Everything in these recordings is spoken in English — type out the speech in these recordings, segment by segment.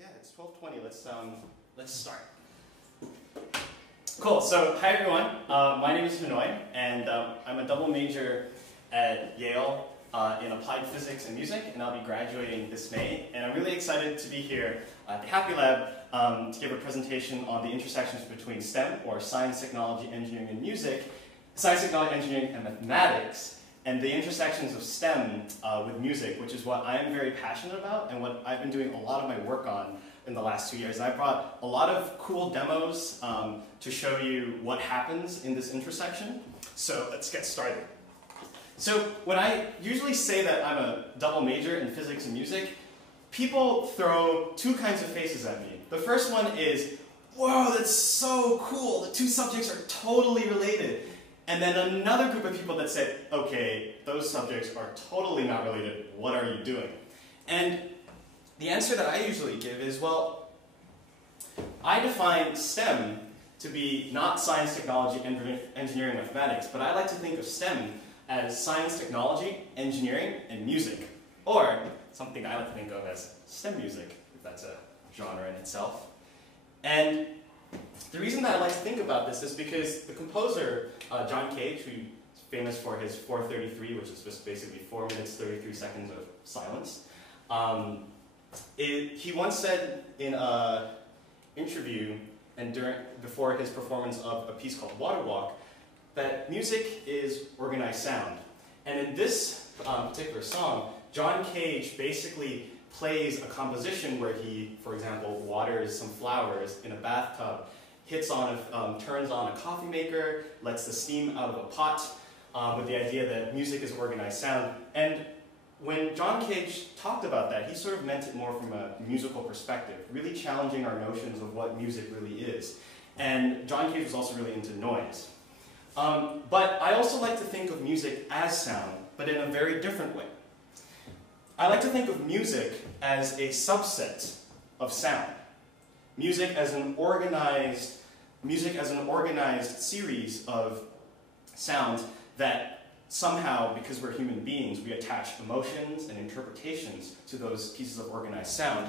Yeah, it's 12:20. Let's start. Cool. So, hi everyone. My name is Hanoi, and I'm a double major at Yale in applied physics and music, and I'll be graduating this May. And I'm really excited to be here at the Happy Lab to give a presentation on the intersections between STEM, or science, technology, engineering, and music, science, technology, engineering, and mathematics, and the intersections of STEM with music, which is what I'm very passionate about and what I've been doing a lot of my work on in the last 2 years. And I brought a lot of cool demos to show you what happens in this intersection. So let's get started. So when I usually say that I'm a double major in physics and music, people throw two kinds of faces at me. The first one is, whoa, that's so cool, the two subjects are totally related. And then another group of people that said, okay, those subjects are totally not related, what are you doing? And the answer that I usually give is, well, I define STEM to be not science, technology, engineering, mathematics, but I like to think of STEM as science, technology, engineering, and music. Or something I like to think of as STEM music, if that's a genre in itself. And the reason that I like to think about this is because the composer, John Cage, who's famous for his 4:33, which is just basically 4 minutes, 33 seconds of silence, he once said in an interview and before his performance of a piece called Water Walk that music is organized sound. And in this particular song, John Cage basically plays a composition where he, for example, waters some flowers in a bathtub, turns on a coffee maker, lets the steam out of a pot, with the idea that music is organized sound. And when John Cage talked about that, he sort of meant it more from a musical perspective, really challenging our notions of what music really is. And John Cage was also really into noise. But I also like to think of music as sound, but in a very different way. I like to think of music as a subset of sound. Music as an organized series of sounds that somehow, because we're human beings, we attach emotions and interpretations to those pieces of organized sound.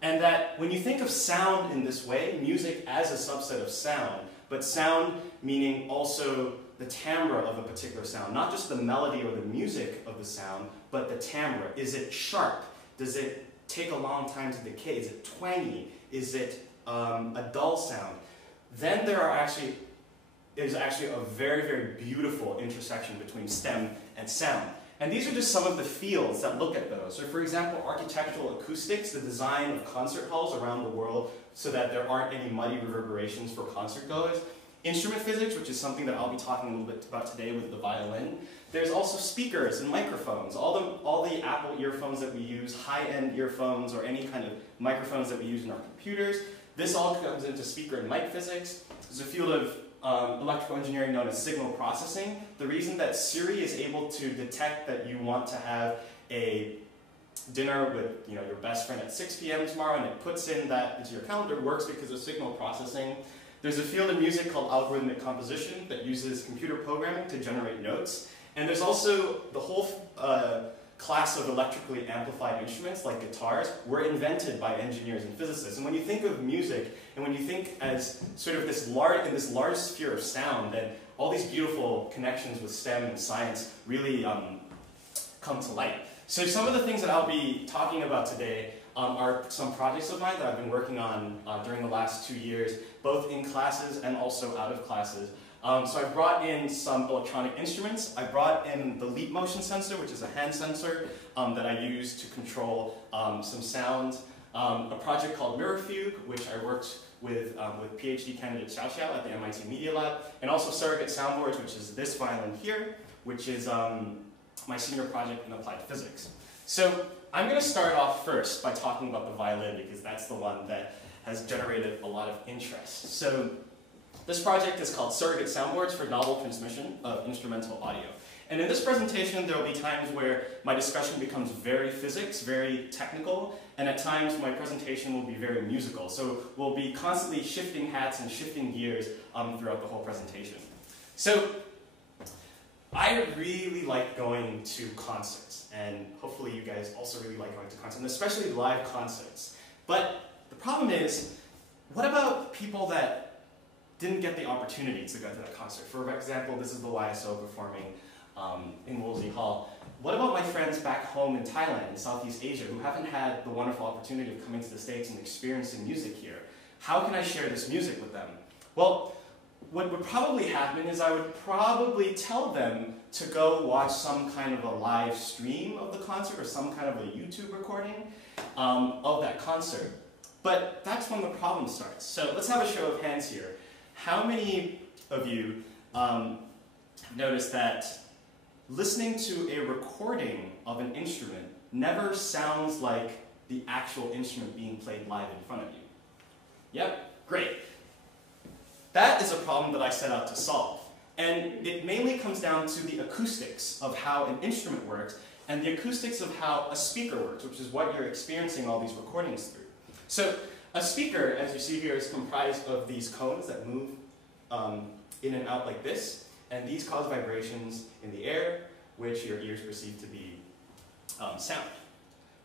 And that when you think of sound in this way, music as a subset of sound, but sound meaning also the timbre of a particular sound, not just the melody or the music of the sound, but the timbre. Is it sharp? Does it take a long time to decay? Is it twangy? Is it a dull sound? Then there's actually a very, very beautiful intersection between STEM and sound. And these are just some of the fields that look at those. So for example, architectural acoustics, the design of concert halls around the world so that there aren't any muddy reverberations for concert goers. Instrument physics, which is something that I'll be talking a little bit about today with the violin. There's also speakers and microphones. All the Apple earphones that we use, high-end earphones, or any kind of microphones that we use in our computers. This all comes into speaker and mic physics. There's a field of electrical engineering known as signal processing. The reason that Siri is able to detect that you want to have a dinner with your best friend at 6 p.m. tomorrow, and it puts in that into your calendar, works because of signal processing. There's a field in music called algorithmic composition that uses computer programming to generate notes. And there's also the whole class of electrically amplified instruments, like guitars, were invented by engineers and physicists. And when you think of music, and when you think as sort of in this large sphere of sound, then all these beautiful connections with STEM and science really come to light. So some of the things that I'll be talking about today are some projects of mine that I've been working on during the last 2 years, both in classes and also out of classes. So I brought in some electronic instruments. I brought in the Leap Motion sensor, which is a hand sensor that I use to control some sound. A project called Mirror Fugue, which I worked with PhD candidate Xiao Xiao at the MIT Media Lab, and also surrogate soundboards, which is this violin here, which is my senior project in applied physics. So I'm going to start off first by talking about the violin, because that's the one that has generated a lot of interest. So this project is called Surrogate Soundboards for Novel Transmission of Instrumental Audio. And in this presentation, there will be times where my discussion becomes very physics, very technical, and at times my presentation will be very musical. So we'll be constantly shifting hats and shifting gears throughout the whole presentation. So I really like going to concerts, and hopefully you guys also really like going to concerts, and especially live concerts. But the problem is, what about people that didn't get the opportunity to go to that concert? For example, this is the YSO performing in Wolsey Hall. What about my friends back home in Thailand, in Southeast Asia, who haven't had the wonderful opportunity of coming to the States and experiencing music here? How can I share this music with them? Well, what would probably happen is I would probably tell them to go watch some kind of a live stream of the concert or some kind of a YouTube recording of that concert. But that's when the problem starts. So let's have a show of hands here. How many of you noticed that listening to a recording of an instrument never sounds like the actual instrument being played live in front of you? Yep, great. That is a problem that I set out to solve. And it mainly comes down to the acoustics of how an instrument works and the acoustics of how a speaker works, which is what you're experiencing all these recordings through. So a speaker, as you see here, is comprised of these cones that move in and out like this, and these cause vibrations in the air, which your ears perceive to be sound.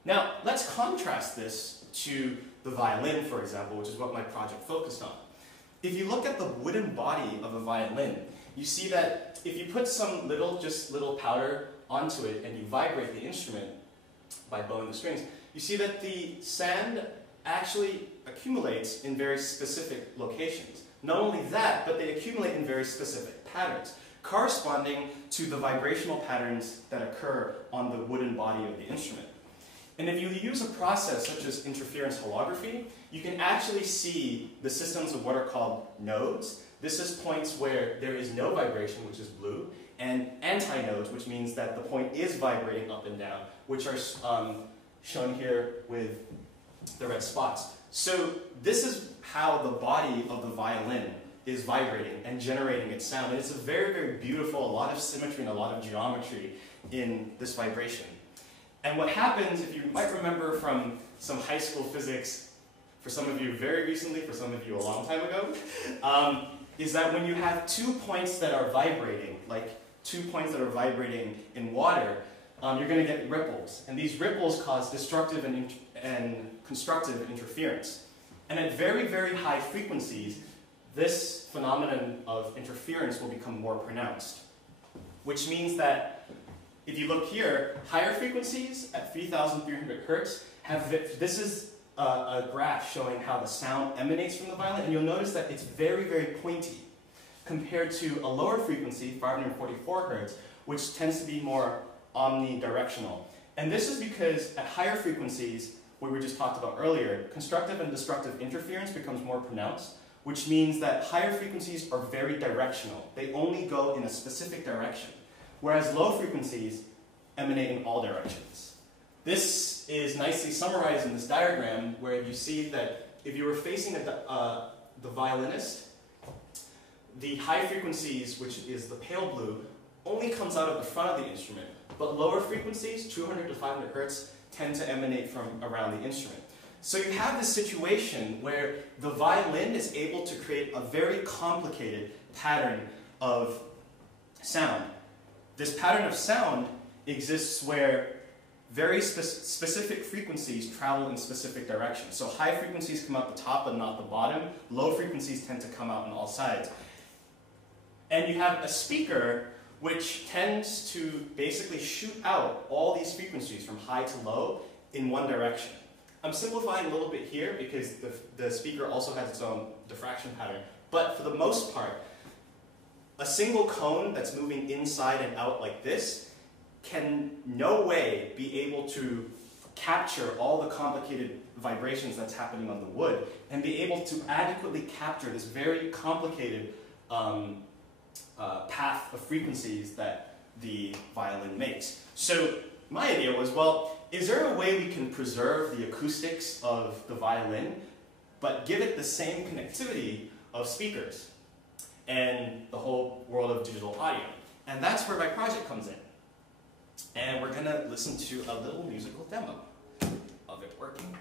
Now, let's contrast this to the violin, for example, which is what my project focused on. If you look at the wooden body of a violin, you see that if you put some just little powder onto it and you vibrate the instrument by blowing the strings, you see that the sand actually accumulates in very specific locations. Not only that, but they accumulate in very specific patterns, corresponding to the vibrational patterns that occur on the wooden body of the instrument. And if you use a process such as interference holography, you can actually see the systems of what are called nodes. This is points where there is no vibration, which is blue, and antinodes, which means that the point is vibrating up and down, which are shown here with the red spots. So this is how the body of the violin is vibrating and generating its sound. And it's a very, very beautiful, a lot of symmetry and a lot of geometry in this vibration. And what happens, if you might remember from some high school physics, for some of you very recently, for some of you a long time ago, is that when you have 2 points that are vibrating, like 2 points that are vibrating in water, you're going to get ripples. And these ripples cause destructive and constructive interference. And at very, very high frequencies, this phenomenon of interference will become more pronounced. Which means that if you look here, higher frequencies at 3,300 hertz this is a graph showing how the sound emanates from the violin, and you'll notice that it's very, very pointy compared to a lower frequency, 544 hertz, which tends to be more omnidirectional. And this is because at higher frequencies, what we just talked about earlier, constructive and destructive interference becomes more pronounced, which means that higher frequencies are very directional. They only go in a specific direction, whereas low frequencies emanate in all directions. This is nicely summarized in this diagram, where you see that if you were facing the violinist, the high frequencies, which is the pale blue, only comes out of the front of the instrument, but lower frequencies, 200 to 500 hertz, tend to emanate from around the instrument. So you have this situation where the violin is able to create a very complicated pattern of sound. This pattern of sound exists where very specific frequencies travel in specific directions. So high frequencies come out the top and not the bottom. Low frequencies tend to come out on all sides. And you have a speaker which tends to basically shoot out all these frequencies from high to low in one direction. I'm simplifying a little bit here because the speaker also has its own diffraction pattern. But for the most part, a single cone that's moving inside and out like this can no way be able to capture all the complicated vibrations that's happening on the wood and be able to adequately capture this very complicated path of frequencies that the violin makes. So my idea was, well, is there a way we can preserve the acoustics of the violin but give it the same connectivity of speakers and the whole world of digital audio? And that's where my project comes in. And we're going to listen to a little musical demo of it working.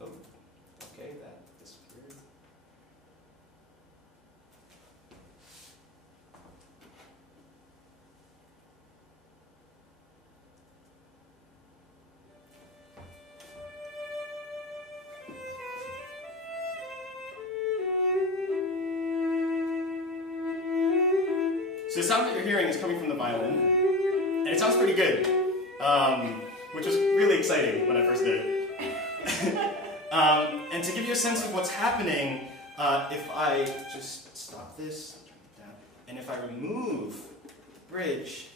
Oh, okay, this So the sound that you're hearing is coming from the violin, and it sounds pretty good, which was really exciting when I first did it. And to give you a sense of what's happening, if I just stop this, and if I remove the bridge,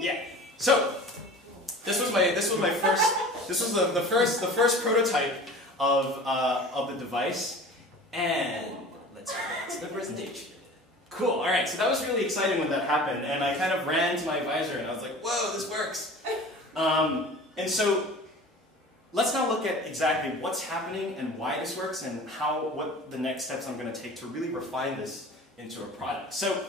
yeah. So this was the first prototype of the device, and let's go back to the presentation. Cool. All right. So that was really exciting when that happened, and I kind of ran to my advisor and I was like, "Whoa, this works!" And so let's now look at exactly what's happening and why this works, and what the next steps I'm going to take to really refine this into a product. So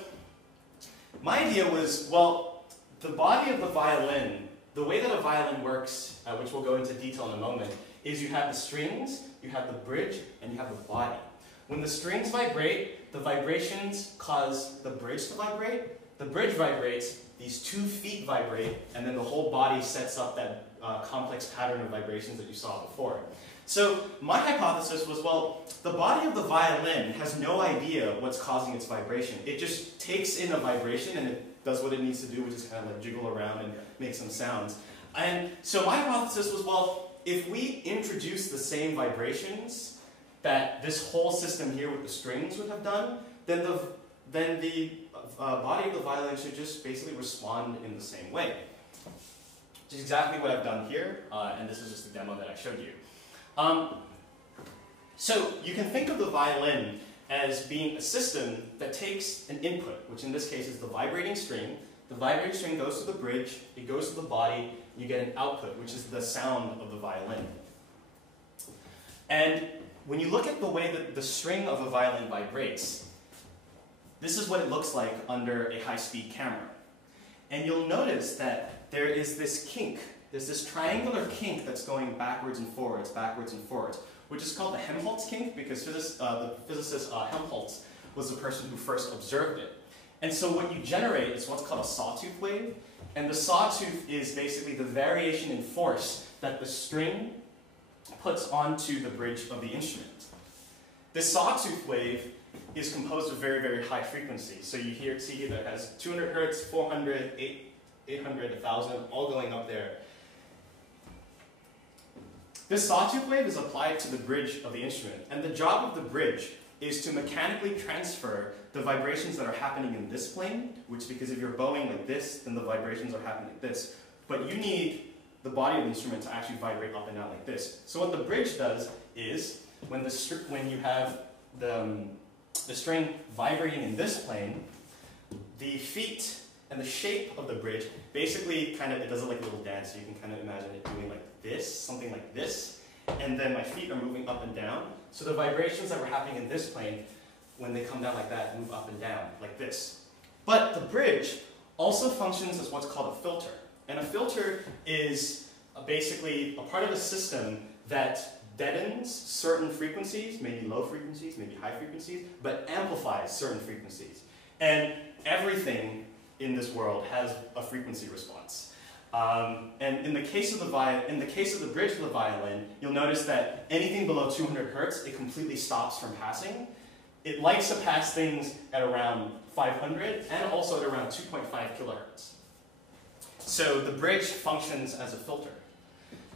my idea was, well, the body of the violin, the way that a violin works, which we'll go into detail in a moment, is you have the strings, you have the bridge, and you have the body. When the strings vibrate, the vibrations cause the bridge to vibrate, the bridge vibrates, these 2 feet vibrate, and then the whole body sets up that complex pattern of vibrations that you saw before. So my hypothesis was, well, the body of the violin has no idea what's causing its vibration. It just takes in a vibration and it does what it needs to do, which is kind of like jiggle around and make some sounds. And so my hypothesis was, well, if we introduce the same vibrations that this whole system here with the strings would have done, then the body of the violin should just basically respond in the same way. Which is exactly what I've done here, and this is just a demo that I showed you. So you can think of the violin as being a system that takes an input, which in this case is the vibrating string. The vibrating string goes to the bridge, it goes to the body, you get an output, which is the sound of the violin. And when you look at the way that the string of a violin vibrates, this is what it looks like under a high-speed camera. And you'll notice that there is this kink. There's this triangular kink that's going backwards and forwards, which is called the Helmholtz kink, because the physicist Helmholtz was the person who first observed it. And so what you generate is what's called a sawtooth wave, and the sawtooth is basically the variation in force that the string puts onto the bridge of the instrument. This sawtooth wave is composed of very, very high frequencies. So you see here that it has 200 hertz, 400, 800, 1000, all going up there. This sawtooth wave is applied to the bridge of the instrument, and the job of the bridge is to mechanically transfer the vibrations that are happening in this plane, which, because if you're bowing like this, then the vibrations are happening like this. But you need the body of the instrument to actually vibrate up and down like this. So what the bridge does is, when you have the string vibrating in this plane, the feet and the shape of the bridge basically it does it like a little dance. So you can kind of imagine it doing like this, something like this, and then my feet are moving up and down. So the vibrations that were happening in this plane, when they come down like that, move up and down like this. But the bridge also functions as what's called a filter. And a filter is basically a part of a system that deadens certain frequencies, maybe low frequencies, maybe high frequencies, but amplifies certain frequencies. And everything in this world has a frequency response. And in the case of the bridge of the violin, you'll notice that anything below 200 hertz, it completely stops from passing. It likes to pass things at around 500 and also at around 2.5 kilohertz. So the bridge functions as a filter.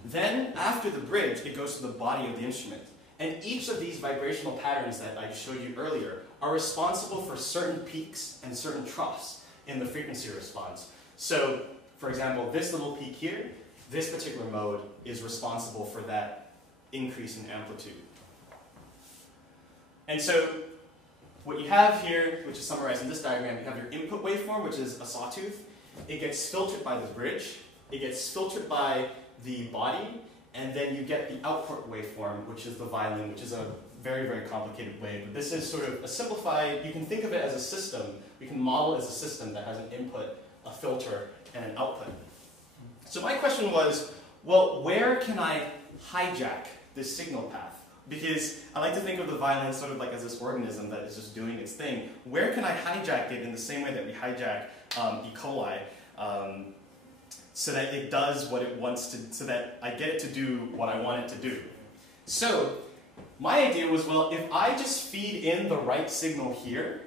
Then, after the bridge, it goes to the body of the instrument. And each of these vibrational patterns that I showed you earlier are responsible for certain peaks and certain troughs in the frequency response. So, for example, this little peak here, this particular mode is responsible for that increase in amplitude. And so, what you have here, which is summarized in this diagram, you have your input waveform, which is a sawtooth. It gets filtered by the bridge, it gets filtered by the body, and then you get the output waveform, which is the violin, which is a very, very complicated wave. But this is sort of a simplified, you can think of it as a system, you can model it as a system that has an input, a filter, and an output. So my question was, well, where can I hijack this signal path? Because I like to think of the violin sort of like as this organism that is just doing its thing. Where can I hijack it in the same way that we hijack E. coli? so that it does what it wants to, so that I get it to do what I want it to do. So my idea was, well, if I just feed in the right signal here,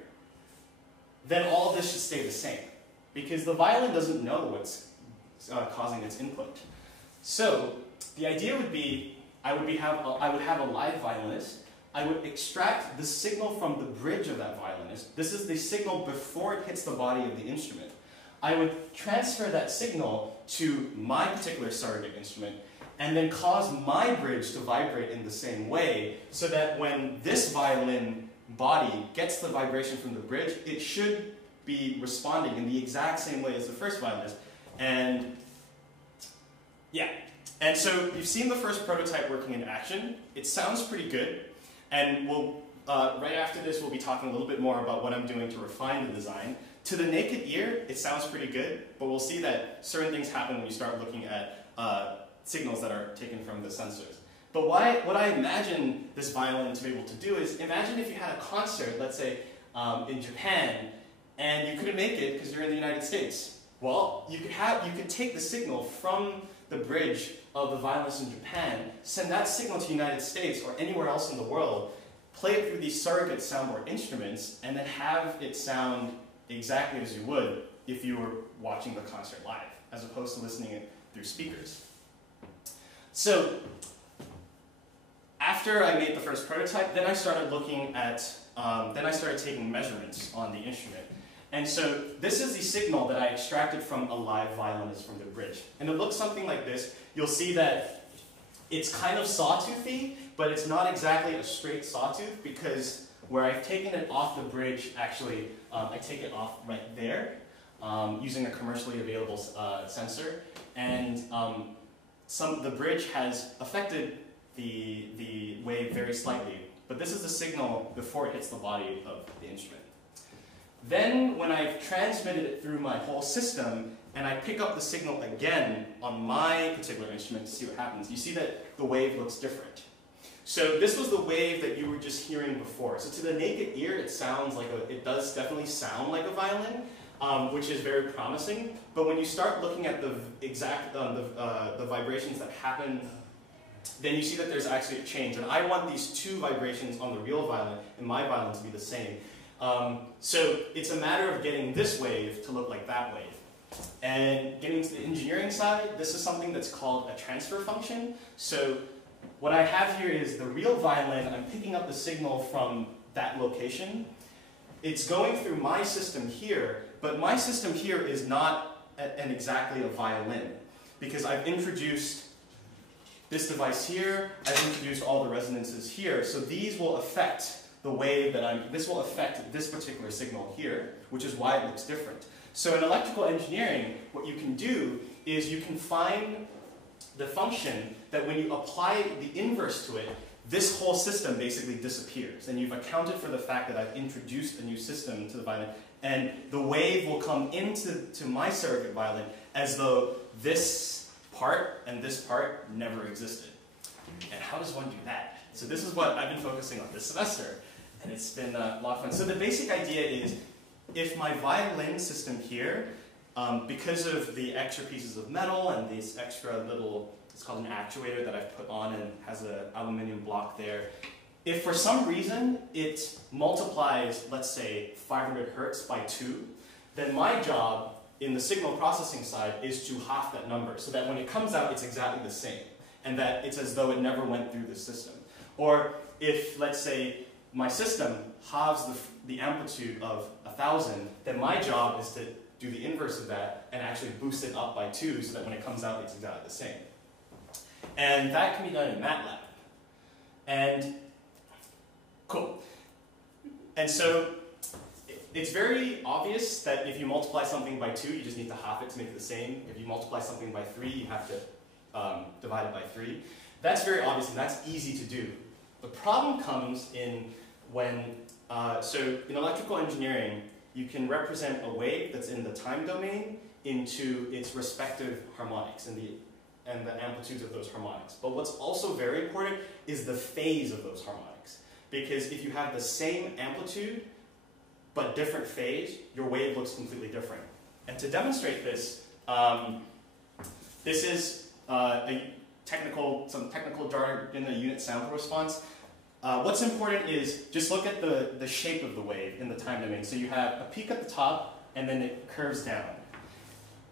then all of this should stay the same, because the violin doesn't know what's causing its input. So the idea would be, I would have a live violinist. I would extract the signal from the bridge of that violinist. This is the signal before it hits the body of the instrument. I would transfer that signal to my particular surrogate instrument, and then cause my bridge to vibrate in the same way, so that when this violin body gets the vibration from the bridge, it should be responding in the exact same way as the first violinist. And yeah, and so you've seen the first prototype working in action. It sounds pretty good, and we'll, right after this we'll be talking a little bit more about what I'm doing to refine the design. To the naked ear, it sounds pretty good, but we'll see that certain things happen when you start looking at signals that are taken from the sensors. But what I imagine this violin to be able to do is, imagine if you had a concert, let's say in Japan, and you couldn't make it because you're in the United States. Well, you could take the signal from the bridge of the violinist in Japan, send that signal to the United States or anywhere else in the world, play it through these surrogate soundboard instruments, and then have it sound exactly as you would if you were watching the concert live, as opposed to listening it through speakers. So after I made the first prototype, then I started looking at, then I started taking measurements on the instrument. And so this is the signal that I extracted from a live violinist from the bridge. And it looks something like this. You'll see that it's kind of sawtoothy, but it's not exactly a straight sawtooth, because where I've taken it off the bridge, actually, I take it off right there using a commercially available sensor. And the bridge has affected the wave very slightly, but this is the signal before it hits the body of the instrument. Then, when I've transmitted it through my whole system, and I pick up the signal again on my particular instrument to see what happens, you see that the wave looks different. So this was the wave that you were just hearing before. So to the naked ear, it sounds like it does definitely sound like a violin, which is very promising. But when you start looking at the exact the vibrations that happen, then you see that there's actually a change. And I want these two vibrations on the real violin and my violin to be the same. So it's a matter of getting this wave to look like that wave. And getting to the engineering side, this is something that's called a transfer function. So what I have here is the real violin. I'm picking up the signal from that location. It's going through my system here, but my system here is not exactly a violin, because I've introduced this device here, I've introduced all the resonances here, so these will affect the wave that this will affect this particular signal here, which is why it looks different. So in electrical engineering, what you can do is you can find the function that when you apply the inverse to it, this whole system basically disappears. And you've accounted for the fact that I've introduced a new system to the violin, and the wave will come into my surrogate violin as though this part and this part never existed. And how does one do that? So this is what I've been focusing on this semester, and it's been a lot of fun. So the basic idea is, if my violin system here, because of the extra pieces of metal and these extra little, it's called an actuator that I've put on and has an aluminum block there, if for some reason it multiplies, let's say, 500 hertz by 2, then my job in the signal processing side is to half that number, so that when it comes out, it's exactly the same, and that it's as though it never went through the system. Or if, let's say, my system halves the amplitude of 1,000, then my job is to do the inverse of that and actually boost it up by 2, so that when it comes out, it's exactly the same. And that can be done in MATLAB. And cool. And so it's very obvious that if you multiply something by 2, you just need to half it to make it the same. If you multiply something by 3, you have to divide it by 3. That's very obvious, and that's easy to do. The problem comes in when, so in electrical engineering, you can represent a wave that's in the time domain into its respective harmonics and the amplitudes of those harmonics. But what's also very important is the phase of those harmonics. Because if you have the same amplitude, but different phase, your wave looks completely different. And to demonstrate this, This is some technical jargon, a unit sample response. What's important is just look at the shape of the wave in the time domain. So you have a peak at the top, and then it curves down.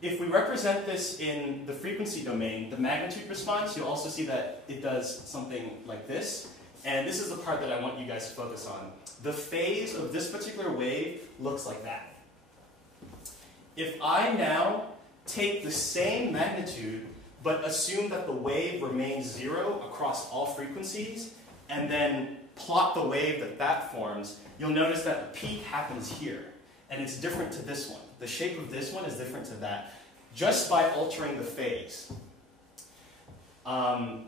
If we represent this in the frequency domain, the magnitude response, you'll also see that it does something like this. And this is the part that I want you guys to focus on. The phase of this particular wave looks like that. If I now take the same magnitude, but assume that the wave remains 0 across all frequencies, and then plot the wave that forms, you'll notice that the peak happens here. And it's different to this one. The shape of this one is different to that, just by altering the phase.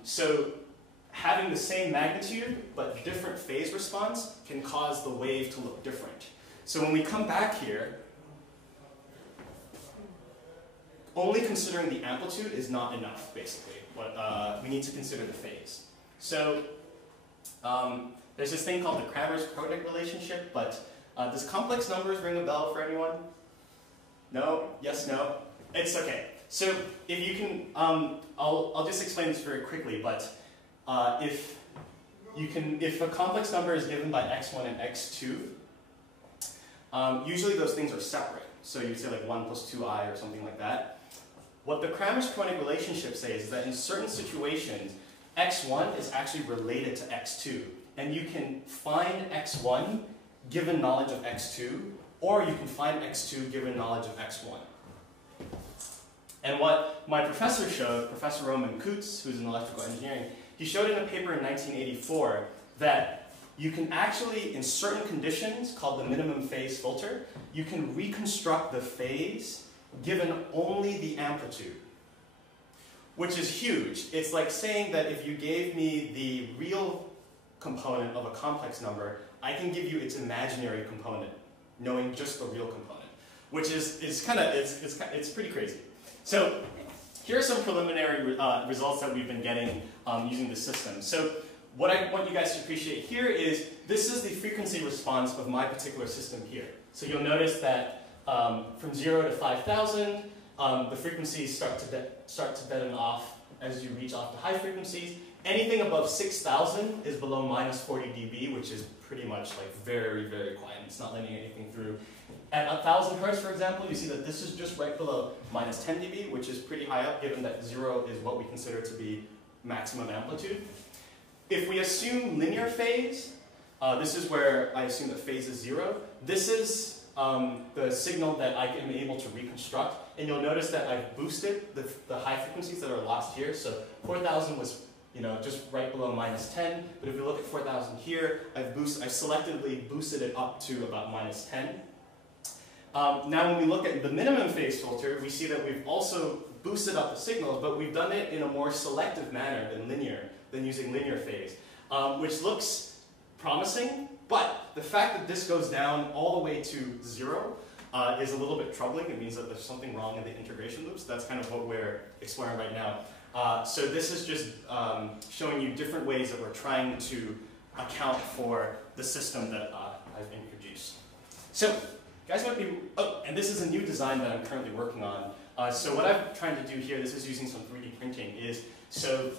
So having the same magnitude, but different phase response can cause the wave to look different. So when we come back here, only considering the amplitude is not enough, basically. We need to consider the phase. So there's this thing called the Kramers-Kronig relationship, but does complex numbers ring a bell for anyone? No? Yes, no? It's okay. So if you can, I'll just explain this very quickly, but if a complex number is given by x1 and x2, usually those things are separate. So you'd say like 1 plus 2i or something like that. What the Kramers-Kronig relationship says is that in certain situations, x1 is actually related to x2. And you can find x1 given knowledge of x2, or you can find x2 given knowledge of x1. And what my professor showed, Professor Roman Kutz, who's in electrical engineering, he showed in a paper in 1984 that you can actually, in certain conditions, called the minimum phase filter, you can reconstruct the phase given only the amplitude, which is huge. It's like saying that if you gave me the real component of a complex number, I can give you its imaginary component, knowing just the real component, which is it's pretty crazy. So here are some preliminary results that we've been getting using the system. So what I want you guys to appreciate here is this is the frequency response of my particular system here. So you'll notice that from 0 to 5,000, the frequencies start to deaden off as you reach off to high frequencies. Anything above 6,000 is below minus 40 dB, which is pretty much like very, very quiet. It's not letting anything through. At 1,000 hertz, for example, you see that this is just right below minus 10 dB, which is pretty high up, given that 0 is what we consider to be maximum amplitude. If we assume linear phase, this is where I assume that phase is 0. This is the signal that I am able to reconstruct. And you'll notice that I've boosted the high frequencies that are lost here. So 4,000 was just right below minus 10. But if we look at 4,000 here, I've selectively boosted it up to about minus 10. Now when we look at the minimum phase filter, we see that we've also boosted up the signals, but we've done it in a more selective manner than using linear phase, which looks promising, but the fact that this goes down all the way to 0 is a little bit troubling. It means that there's something wrong in the integration loops. That's kind of what we're exploring right now. So this is just showing you different ways that we're trying to account for the system that I've introduced. So guys might be, and this is a new design that I'm currently working on. So what I'm trying to do here, this is using some 3D printing, is so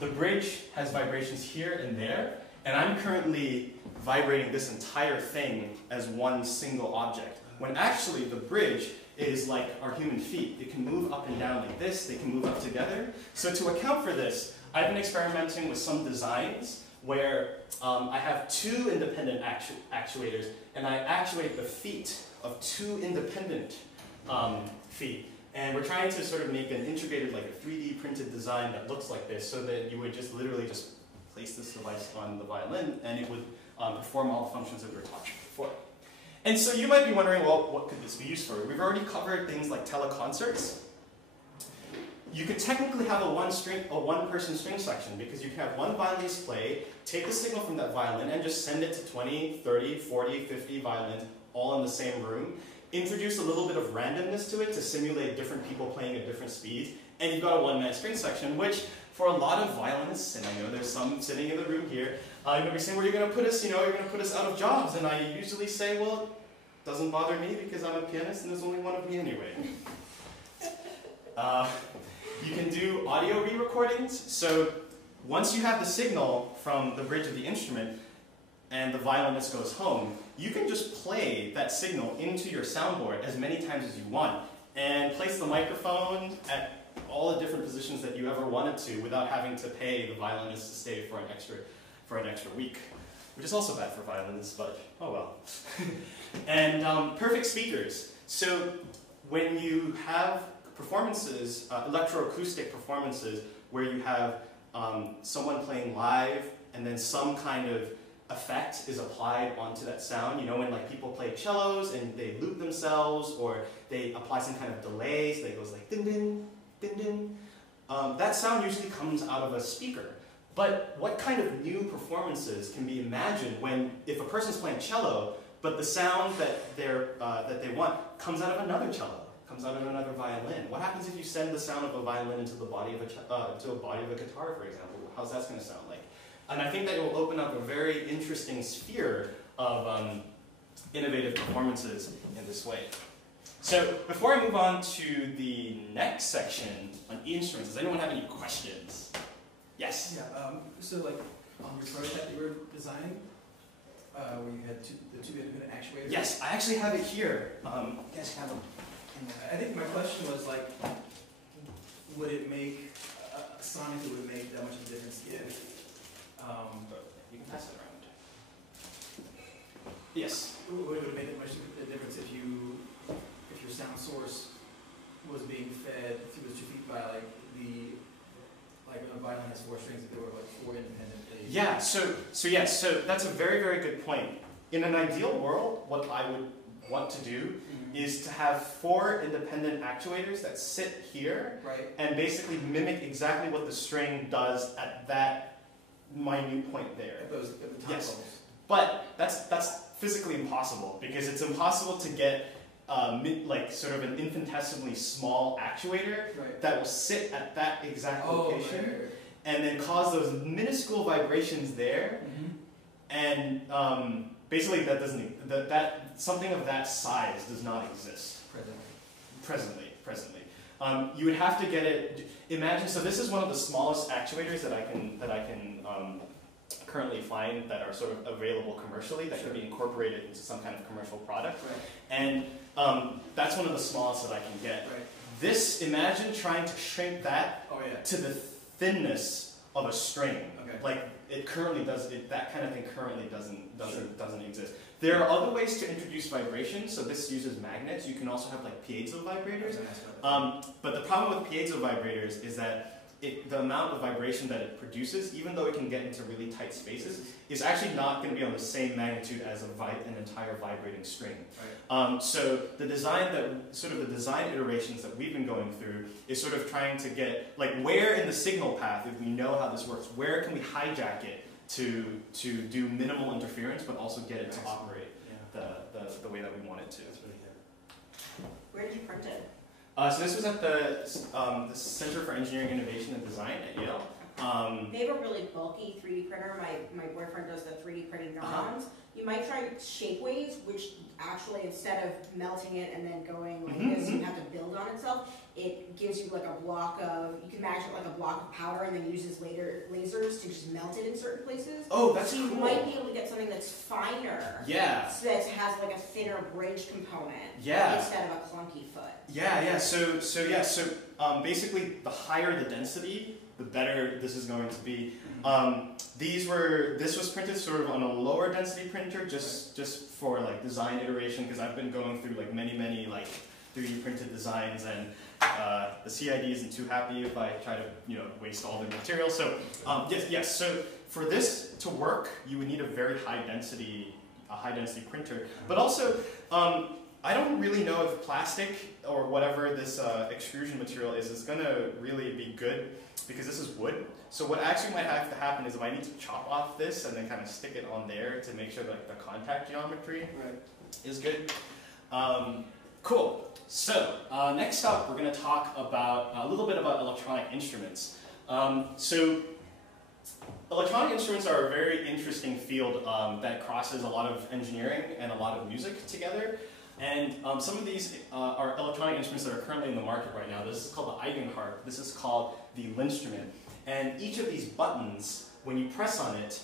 the bridge has vibrations here and there, and I'm currently vibrating this entire thing as one single object, when actually the bridge is like our human feet. It can move up and down like this, they can move up together. So to account for this, I've been experimenting with some designs where I have 2 independent actuators, and I actuate the feet of 2 independent feet. And we're trying to sort of make an integrated, like a 3D printed design that looks like this, so that you would just literally just place this device on the violin, and it would perform all the functions that we were talking before. And so you might be wondering, well, what could this be used for? We've already covered things like teleconcerts. You could technically have a one-person string section, because you can have one violinist play, take the signal from that violin, and just send it to 20, 30, 40, 50 violins, all in the same room. Introduce a little bit of randomness to it to simulate different people playing at different speeds, and you've got a one-man string section, which for a lot of violinists, and I know there's some sitting in the room here, you're going to be saying, well, you're going to put us, you're going to put us out of jobs. And I usually say, well, it doesn't bother me because I'm a pianist and there's only one of me anyway. You can do audio re-recordings. So once you have the signal from the bridge of the instrument and the violinist goes home, you can just play that signal into your soundboard as many times as you want and place the microphone at all the different positions that you ever wanted to without having to pay the violinist to stay for an extra week, which is also bad for violinists, but oh well. And perfect speakers. So when you have performances, electroacoustic performances, where you have someone playing live and then some kind of effect is applied onto that sound. You know, when like people play cellos and they loop themselves, or they apply some kind of delay, so that goes like din din, din din. That sound usually comes out of a speaker. But what kind of new performances can be imagined if a person's playing cello, but the sound that they want comes out of another cello, comes out of another violin? What happens if you send the sound of a violin into the body of a guitar, for example? How's that going to sound like? And I think that it will open up a very interesting sphere of innovative performances in this way. So before I move on to the next section on instruments, does anyone have any questions? Yes? Yeah, so like on your prototype you were designing, where you had the two independent actuators? Yes, I actually have it here. You guys have them. I think my question was like, would it make, sonically would it make that much of a difference if, you can pass it around. Yes? Would it make much of a difference if your sound source was being fed through the 2 feet by like a violin has 4 strings, if there were like 4 independent? Yeah, so that's a very, very good point. In an ideal world, what I would want to do is to have 4 independent actuators that sit here, right, and basically mimic exactly what the string does at that minute point there. At the top levels. But that's physically impossible, because it's impossible to get like sort of an infinitesimally small actuator that will sit at that exact location and then cause those minuscule vibrations there. And basically that doesn't, that something of that size does not exist presently. You would have to get it. Imagine, so this is one of the smallest actuators that I can currently find that are sort of available commercially that can be incorporated into some kind of commercial product, and that's one of the smallest that I can get. This, imagine trying to shrink that to the thinness of a string. Like it currently does. That kind of thing currently doesn't exist. There are other ways to introduce vibration. So this uses magnets. You can also have like piezo vibrators. But the problem with piezo vibrators is that the amount of vibration that it produces, even though it can get into really tight spaces, is actually not going to be on the same magnitude as an entire vibrating string. So the design the design iterations that we've been going through is sort of trying to get, like, where in the signal path, if we know how this works, where can we hijack it to do minimal interference, but also get it to operate the way that we want it to. Where did you print it? So this was at the Center for Engineering Innovation and Design at Yale. They have a really bulky 3D printer. My boyfriend does the 3D printed neurons. You might try Shapeways, which actually, instead of melting it and then going like this, you have to build on itself. It gives you like a block of, you can imagine like a block of powder and then uses lasers to just melt it in certain places. Oh, that's so cool. you might be able to get something that's finer. Yeah. So that has like a thinner bridge component. Yeah. Instead of a clunky foot. Yeah. So basically, the higher the density, the better this is going to be. This was printed sort of on a lower density printer, just for like design iteration, because I've been going through like many like 3D printed designs, and the CID isn't too happy if I try to waste all the material. So yes. So for this to work, you would need a very high density printer, but also. I don't really know if plastic or whatever this extrusion material is going to really be good, because this is wood. So what actually might have to happen is if I need to chop off this and then kind of stick it on there to make sure like the contact geometry is good. Cool. So next up, we're going to talk about a little bit about electronic instruments. So electronic instruments are a very interesting field that crosses a lot of engineering and a lot of music together. And some of these are electronic instruments that are currently in the market right now. This is called the Eigenharp. This is called the Linstrument. And each of these buttons, when you press on it,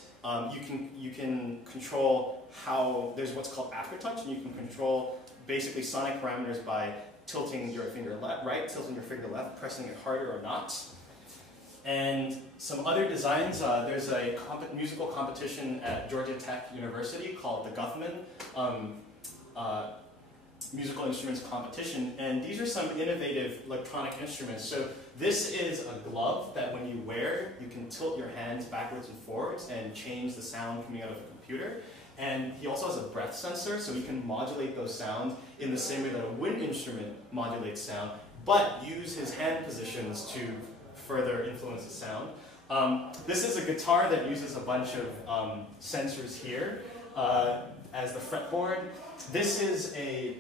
you can control how, there's what's called aftertouch, and you can control basically sonic parameters by tilting your finger right, tilting your finger left, pressing it harder or not. And some other designs, there's a musical competition at Georgia Tech University called the Guthman Musical Instruments Competition, and these are some innovative electronic instruments. So this is a glove that when you wear, you can tilt your hands backwards and forwards and change the sound coming out of the computer. And he also has a breath sensor, so he can modulate those sounds in the same way that a wind instrument modulates sound, but use his hand positions to further influence the sound. This is a guitar that uses a bunch of sensors here as the fretboard. This is a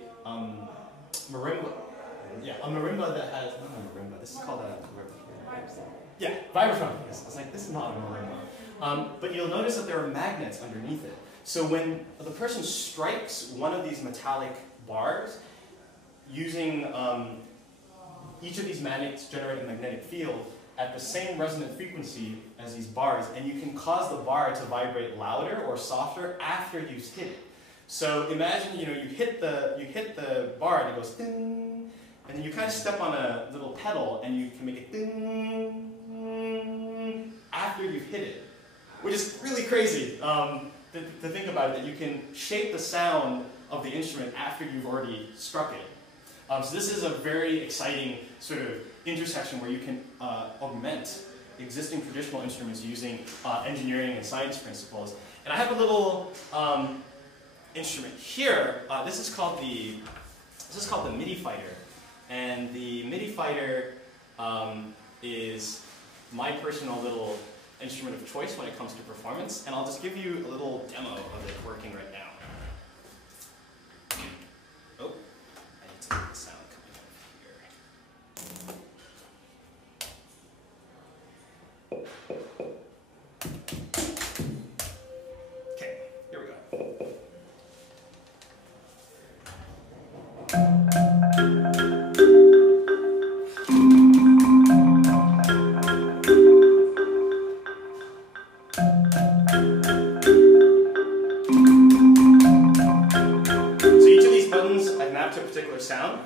marimba. Yeah, a marimba that has, not a marimba, this is called a, yeah, vibraphone. Yes, I was like, this is not a marimba. But you'll notice that there are magnets underneath it. So when the person strikes one of these metallic bars, using each of these magnets generate a magnetic field at the same resonant frequency as these bars, and you can cause the bar to vibrate louder or softer after you've hit it. So imagine, you hit the bar and it goes ding, and then you kind of step on a little pedal and you can make it ding after you've hit it, which is really crazy to think about it, that you can shape the sound of the instrument after you've already struck it. So this is a very exciting sort of intersection where you can augment existing traditional instruments using engineering and science principles. And I have a little instrument here. This is called the MIDI Fighter, and the MIDI Fighter is my personal little instrument of choice when it comes to performance. And I'll just give you a little demo of it working right now. Oh, I need to make the sound coming out of here. Okay, here we go. So each of these buttons I've mapped to a particular sound.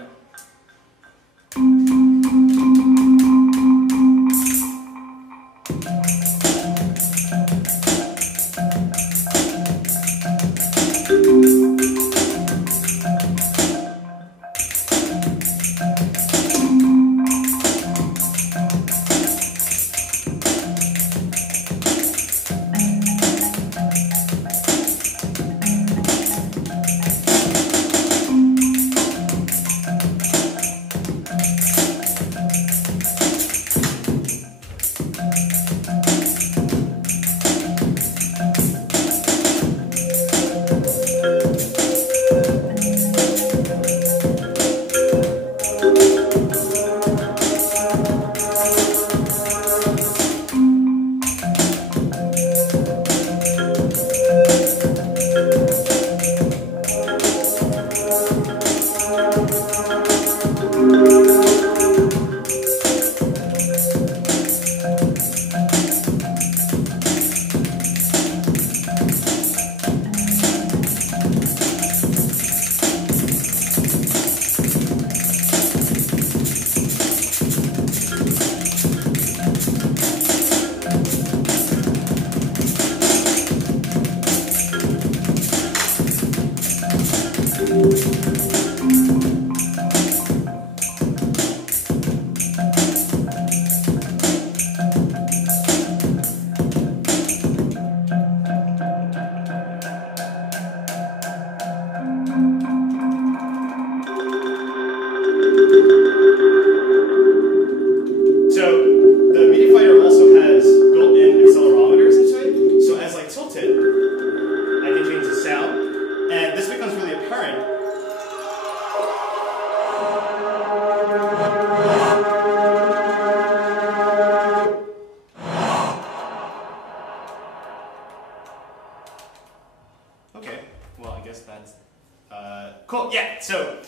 Cool. Yeah. So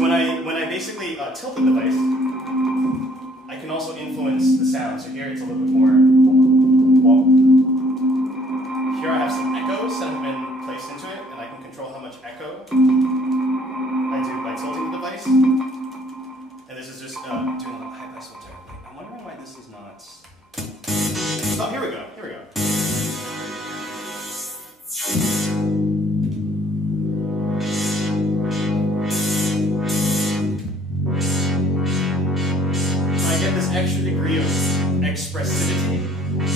when I basically tilt the device, I can also influence the sound. So here it's a little bit more. Well, here I have some echoes that have been placed into it, and I can control how much echo I do by tilting the device. And this is just doing a high pass filter. I'm wondering why this is not. Oh, here we go. Here we go. Extra degree of expressivity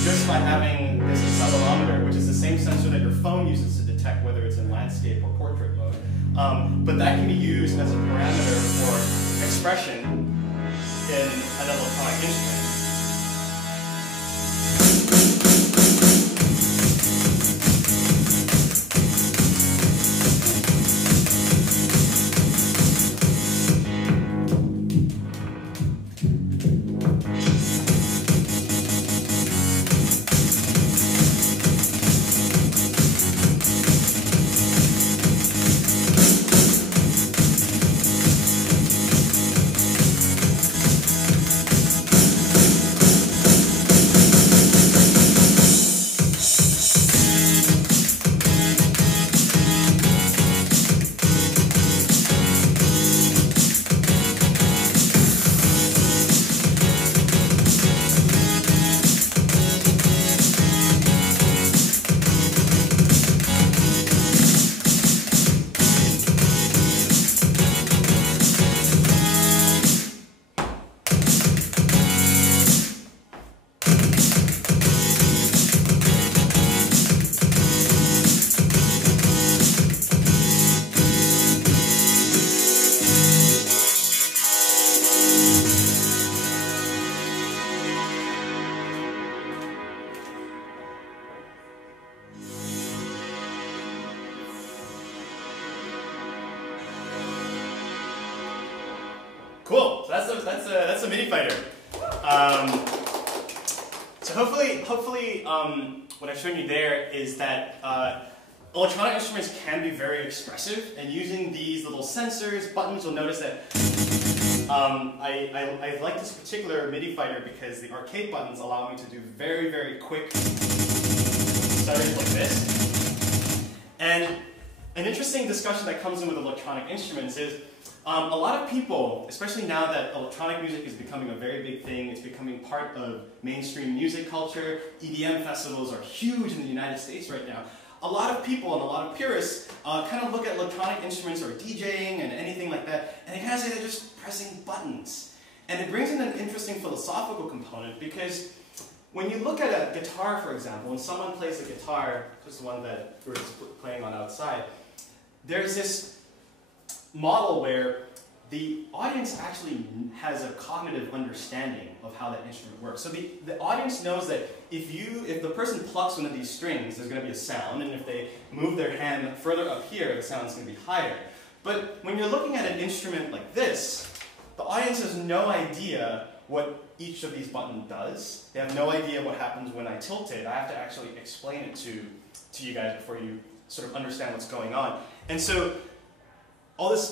just by having this accelerometer, which is the same sensor that your phone uses to detect whether it's in landscape or portrait mode. But that can be used as a parameter for expression in an electronic instrument. Cool. So that's a MIDI fighter. So hopefully, what I've shown you there is that electronic instruments can be very expressive, and using these little sensors, buttons, you'll notice that I like this particular MIDI fighter because the arcade buttons allow me to do very, very quick settings like this. And an interesting discussion that comes in with electronic instruments is a lot of people, especially now that electronic music is becoming a very big thing, it's becoming part of mainstream music culture, EDM festivals are huge in the United States right now. A lot of people and a lot of purists kind of look at electronic instruments or DJing and anything like that, and they kind of say they're just pressing buttons. And it brings in an interesting philosophical component because when you look at a guitar, for example, when someone plays a guitar, just the one that we're playing on outside, there's this model where the audience actually has a cognitive understanding of how that instrument works. So the audience knows that if the person plucks one of these strings, there's going to be a sound, and if they move their hand further up here, the sound's going to be higher. But when you're looking at an instrument like this, the audience has no idea what each of these buttons does. They have no idea what happens when I tilt it. I have to actually explain it to you guys before you sort of understand what's going on. And so all this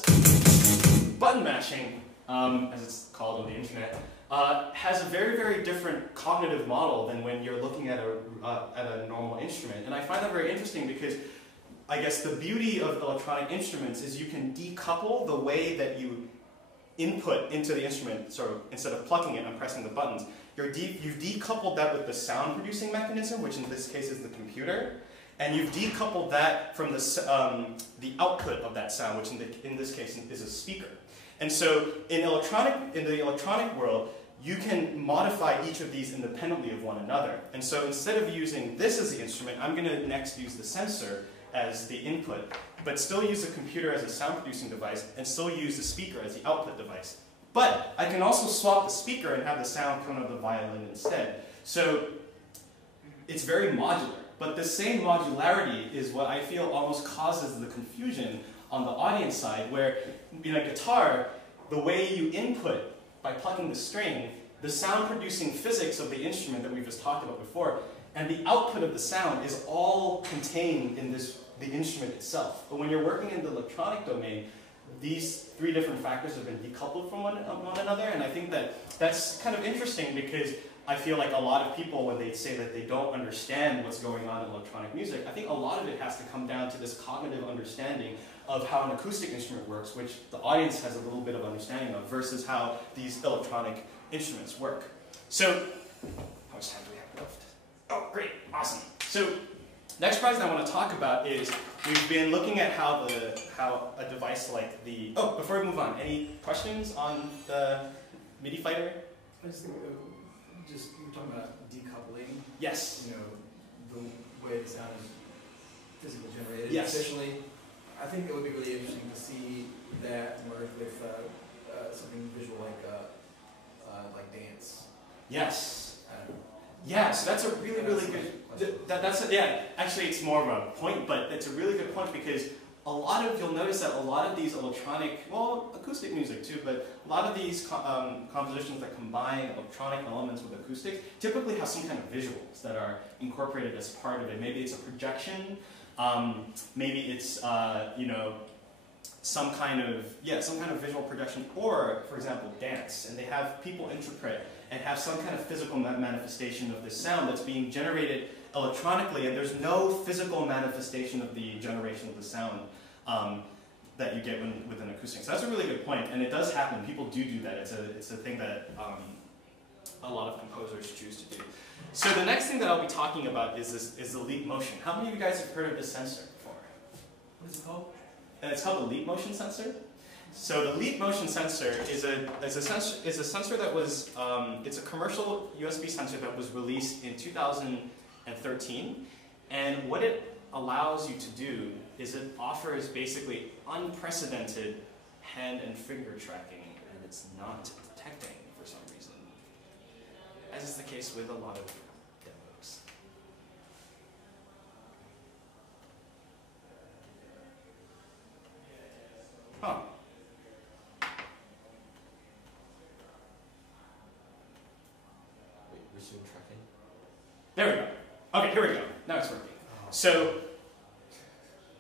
button mashing, as it's called on the internet, has a very, very different cognitive model than when you're looking at a normal instrument. And I find that very interesting because I guess the beauty of electronic instruments is you can decouple the way that you input into the instrument, so instead of plucking it and pressing the buttons, you've decoupled that with the sound producing mechanism, which in this case is the computer. And you've decoupled that from the output of that sound, which in this case is a speaker. And so in the electronic world, you can modify each of these independently of one another. And so instead of using this as the instrument, I'm going to next use the sensor as the input, but still use the computer as a sound producing device, and still use the speaker as the output device. But I can also swap the speaker and have the sound come out of the violin instead. So it's very modular. But the same modularity is what I feel almost causes the confusion on the audience side, where in a guitar, the way you input by plucking the string, the sound producing physics of the instrument that we've just talked about before, and the output of the sound is all contained in this the instrument itself. But when you're working in the electronic domain, these three different factors have been decoupled from one another, and I think that that's kind of interesting because I feel like a lot of people, when they say that they don't understand what's going on in electronic music, I think a lot of it has to come down to this cognitive understanding of how an acoustic instrument works, which the audience has a little bit of understanding of, versus how these electronic instruments work. So, how much time do we have left? Oh, great, awesome. So, next project I want to talk about is we've been looking at how a device like the... Oh, before we move on, any questions on the MIDI fighter? I just think, just you were talking about decoupling. Yes. You know, the way the sound is physically generated. Yes. Especially, I think it would be really interesting to see that merge with something visual like dance. Yes. I don't know. Yeah, so that's a really good... yeah, actually it's more of a point, but it's a really good point because you'll notice that a lot of these electronic, well, acoustic music too, but a lot of these compositions that combine electronic elements with acoustic typically have some kind of visuals that are incorporated as part of it. Maybe it's a projection, maybe it's, you know, some kind of visual projection, or, for example, dance, and they have people interpret and have some kind of physical manifestation of this sound that's being generated electronically, and there's no physical manifestation of the generation of the sound that you get with an acoustic. So that's a really good point, and it does happen. People do that. It's a thing that a lot of composers choose to do. So the next thing that I'll be talking about is the leap motion. How many of you guys have heard of this sensor before? What is it called? It's called the leap motion sensor. So the leap motion sensor is a sensor that was it's a commercial USB sensor that was released in 2013, and what it allows you to do is it offers basically unprecedented hand and finger tracking, and it's not detecting for some reason, as is the case with a lot of demos. Huh. Resume tracking. There we go. Okay, here we go. Now it's working. So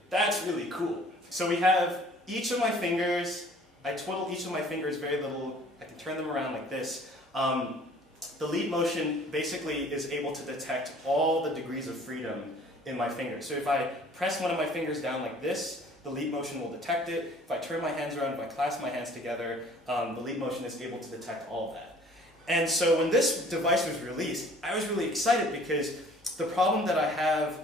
that's really cool. So we have each of my fingers. I twiddle each of my fingers very little. I can turn them around like this. The leap motion basically is able to detect all the degrees of freedom in my fingers. So if I press one of my fingers down like this, the leap motion will detect it. If I turn my hands around, if I clasp my hands together, the leap motion is able to detect all of that. And so when this device was released, I was really excited because the problem that I have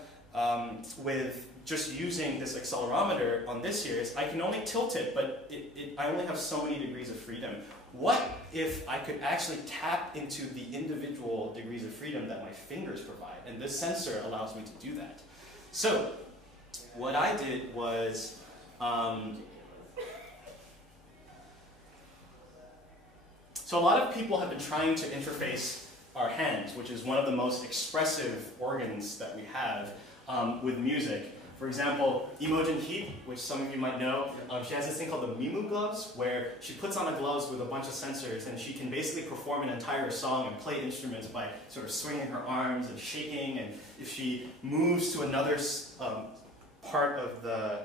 with just using this accelerometer on this here is I can only tilt it, but I only have so many degrees of freedom. What if I could actually tap into the individual degrees of freedom that my fingers provide? And this sensor allows me to do that. So what I did was so a lot of people have been trying to interface our hands, which is one of the most expressive organs that we have with music. For example, Imogen Heap, which some of you might know, she has this thing called the Mimu gloves, where she puts on the gloves with a bunch of sensors, and she can basically perform an entire song and play instruments by sort of swinging her arms and shaking, and if she moves to another part of the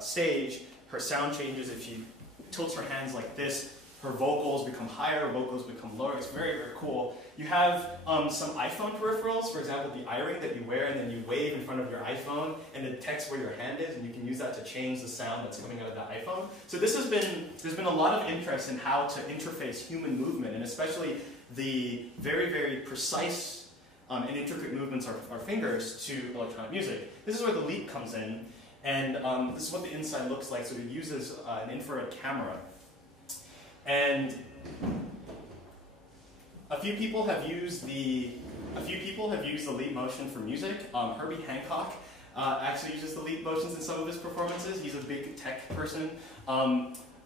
stage, her sound changes. If she tilts her hands like this, her vocals become higher, her vocals become lower. It's very, very cool. You have some iPhone peripherals, for example, the iRing that you wear and then you wave in front of your iPhone and it detects where your hand is, and you can use that to change the sound that's coming out of the iPhone. So there's been a lot of interest in how to interface human movement, and especially the very, very precise and intricate movements of our fingers to electronic music. This is where the leap comes in, and this is what the inside looks like. So it uses an infrared camera. And a few people have used the leap motion for music. Herbie Hancock actually uses the leap motions in some of his performances. He's a big tech person.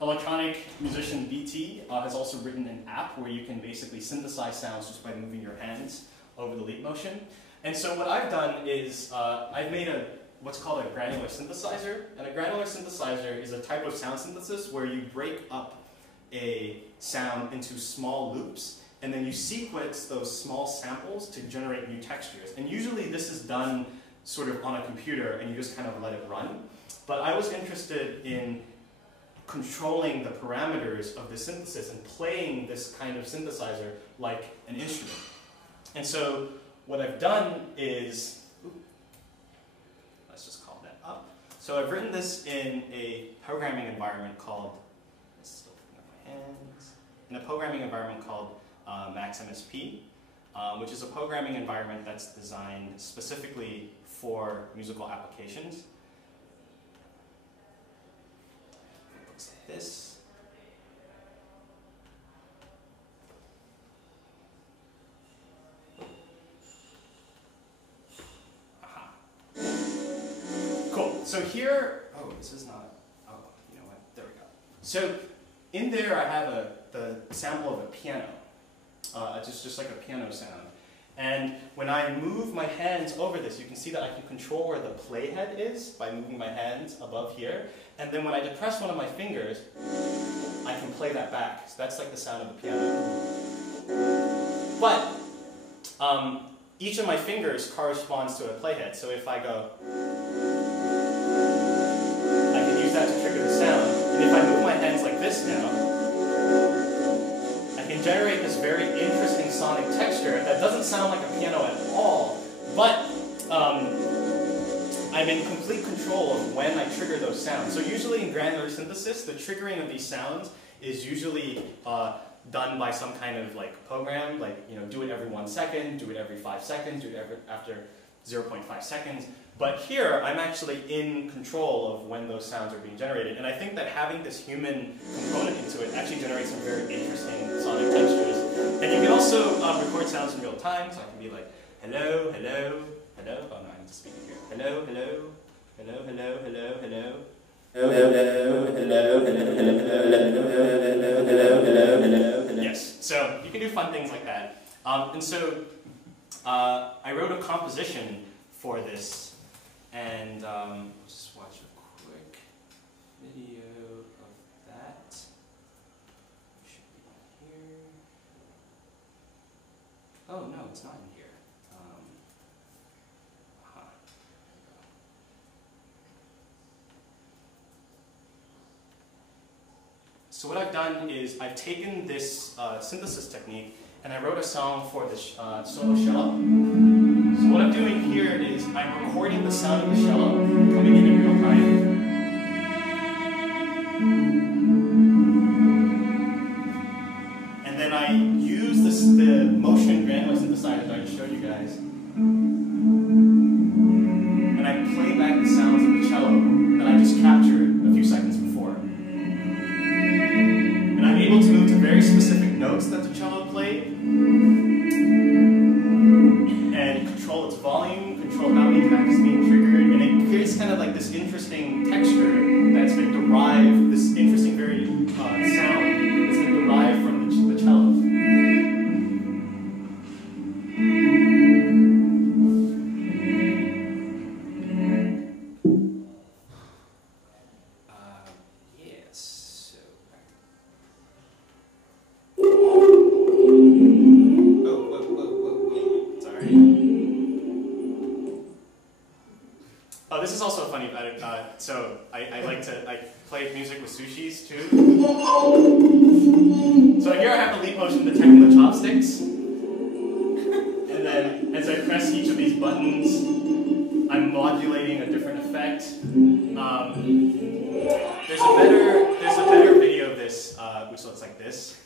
Electronic musician BT has also written an app where you can basically synthesize sounds just by moving your hands over the leap motion. And so what I've done is I've made what's called a granular synthesizer. And a granular synthesizer is a type of sound synthesis where you break up a sound into small loops, and then you sequence those small samples to generate new textures. And usually this is done sort of on a computer and you just kind of let it run. But I was interested in controlling the parameters of the synthesis and playing this kind of synthesizer like an instrument. And so what I've done is, let's just call that up. So I've written this in a programming environment called, still picking up my hands, in a programming environment called MaxMSP, which is a programming environment that's designed specifically for musical applications. It looks like this. Aha. Cool. So here, oh, this is not, oh, you know what? There we go. So in there I have the sample of a piano. Just like a piano sound. And when I move my hands over this, you can see that I can control where the playhead is by moving my hands above here. And then when I depress one of my fingers, I can play that back. So that's like the sound of the piano. But each of my fingers corresponds to a playhead. So if I go, I can use that to trigger the sound. And if I move my hands like this now, can generate this very interesting sonic texture that doesn't sound like a piano at all, but I'm in complete control of when I trigger those sounds. So usually in granular synthesis, the triggering of these sounds is usually done by some kind of like program, like, you know, do it every 1 second, do it every 5 seconds, do it after 0.5 seconds. But here, I'm actually in control of when those sounds are being generated. And I think that having this human component into it actually generates some very interesting sonic textures. And you can also record sounds in real time, so I can be like, hello, hello, hello. Oh no, I need to speak here. Hello, hello, hello, hello, hello, hello. Yes, so you can do fun things like that. And so I wrote a composition for this. And let's just watch a quick video of that. It should be here. Oh no, it's not in here. So what I've done is I've taken this synthesis technique and I wrote a song for this solo cello. So what I'm doing here is I'm recording the sound of the cello coming in real time. And then I use the motion granular synthesizer that I just showed you guys. And I play back the sounds of the cello that I just captured a few seconds before. And I'm able to move to very specific notes that the cello played. And control its volume, control how many times it's being triggered, and it creates kind of like this interesting texture that's been derived, this interesting very sound that's been derived from the cello. Yes, so... Oh, this is also funny. So I like to play music with sushis too. So here I have the leap motion detecting the chopsticks, and then as I press each of these buttons, I'm modulating a different effect. There's a better video of this, which looks like this.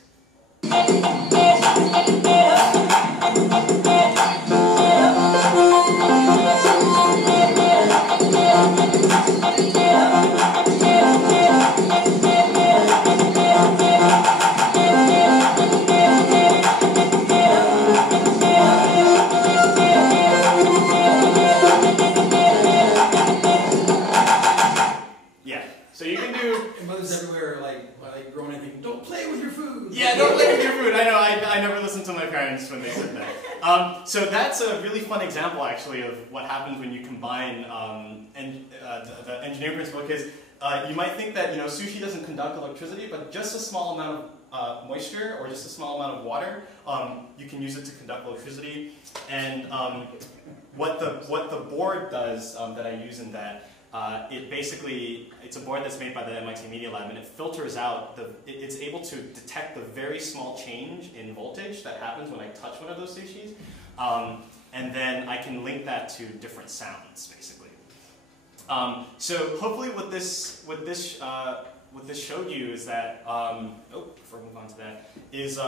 So you can do... And mothers everywhere like growing and thinking, don't play with your food! Yeah, don't play with your food. I know, I never listened to my parents when they said that. So that's a really fun example, actually, of what happens when you combine the engineering principle, because You might think that sushi doesn't conduct electricity, but just a small amount of moisture or just a small amount of water, you can use it to conduct electricity. And what the board does that I use in that, it's a board that's made by the MIT Media Lab, and it filters out it's able to detect the very small change in voltage that happens when I touch one of those sushis, and then I can link that to different sounds, basically. So hopefully what this showed you is that, before we move on to that, is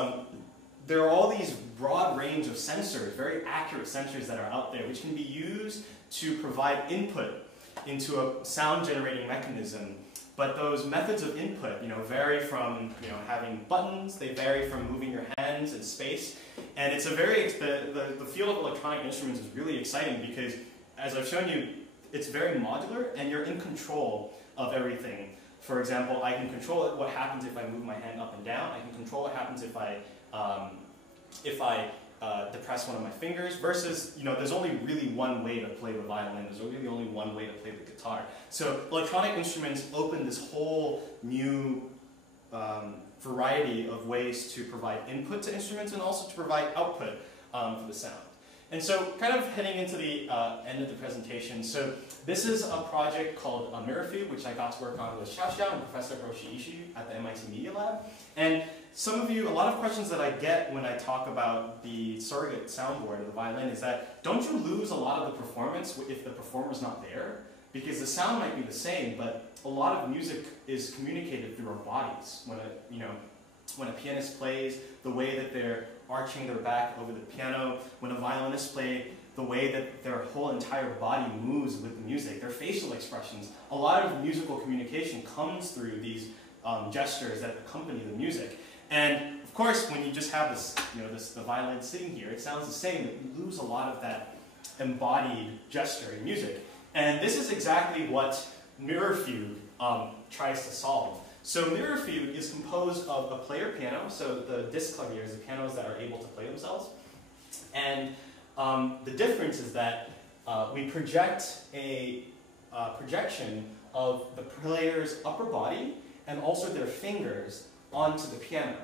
there are all these broad range of sensors, very accurate sensors that are out there, which can be used to provide input into a sound generating mechanism. But those methods of input, vary from having buttons, they vary from moving your hands in space, and it's the field of electronic instruments is really exciting because, as I've shown you, it's very modular and you're in control of everything. For example, I can control what happens if I move my hand up and down. I can control what happens if I depress one of my fingers, versus, there's only really one way to play the violin. There's really only one way to play the guitar. So electronic instruments open this whole new variety of ways to provide input to instruments and also to provide output for the sound. And so, kind of heading into the end of the presentation, so this is a project called Mirafube, which I got to work on with Xiaoxiao and Professor Hiroshi Ishii at the MIT Media Lab. And a lot of questions that I get when I talk about the surrogate soundboard of the violin is that, don't you lose a lot of the performance if the performer's not there? Because the sound might be the same, but a lot of music is communicated through our bodies. When a pianist plays, the way that they're arching their back over the piano, when a violinist plays, the way that their whole entire body moves with the music, their facial expressions, a lot of musical communication comes through these gestures that accompany the music. And of course, when you just have the violin sitting here, it sounds the same, but you lose a lot of that embodied gesture in music. And this is exactly what Mirafube tries to solve. So Mirafube is composed of a player piano, so the disc claviers, the pianos that are able to play themselves. And the difference is that we project a projection of the player's upper body and also their fingers onto the piano.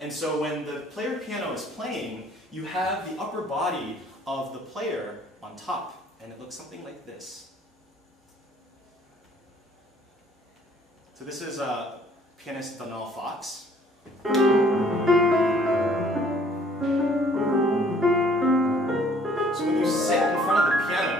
And so when the player piano is playing, you have the upper body of the player on top, and it looks something like this. So this is pianist Donald Fox. So when you sit in front of the piano,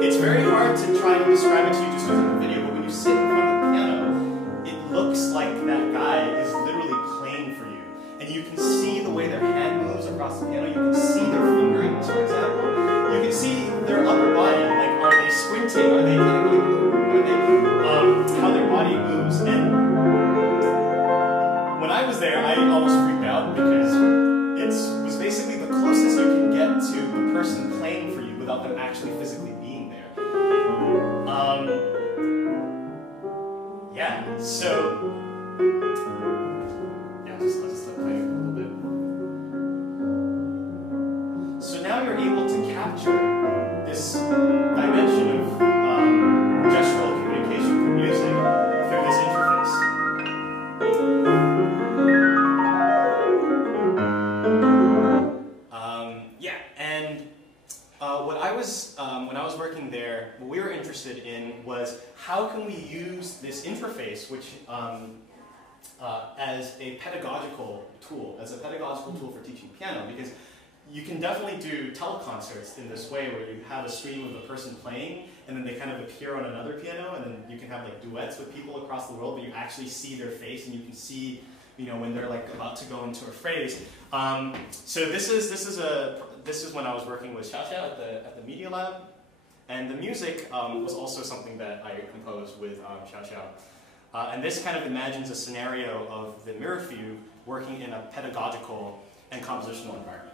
it's very hard to try to describe it to you just using the video, but when you sit in front of the piano, it looks like that guy is literally playing for you. And you can see the way their hand moves across the piano, you can see their fingerings, for example. You can see their upper body, like are they squinting, are they how their body moves. And when I was there, I almost freaked out because it was basically the closest you can get to the person playing for you without them actually physically being there. Yeah, so I'll just play a little bit. So now you're able to capture this dimension of gestural communication through music through this interface. When I was working there, what we were interested in was how can we use this interface, which as a pedagogical tool for teaching piano, because you can definitely do teleconcerts in this way where you have a stream of the person playing and then they kind of appear on another piano, and then you can have like duets with people across the world, but you actually see their face and you can see when they're like about to go into a phrase. So this is when I was working with Xiaoxiao at the Media Lab, and the music was also something that I composed with Xiaoxiao. And this kind of imagines a scenario of the Mirafube working in a pedagogical and compositional environment.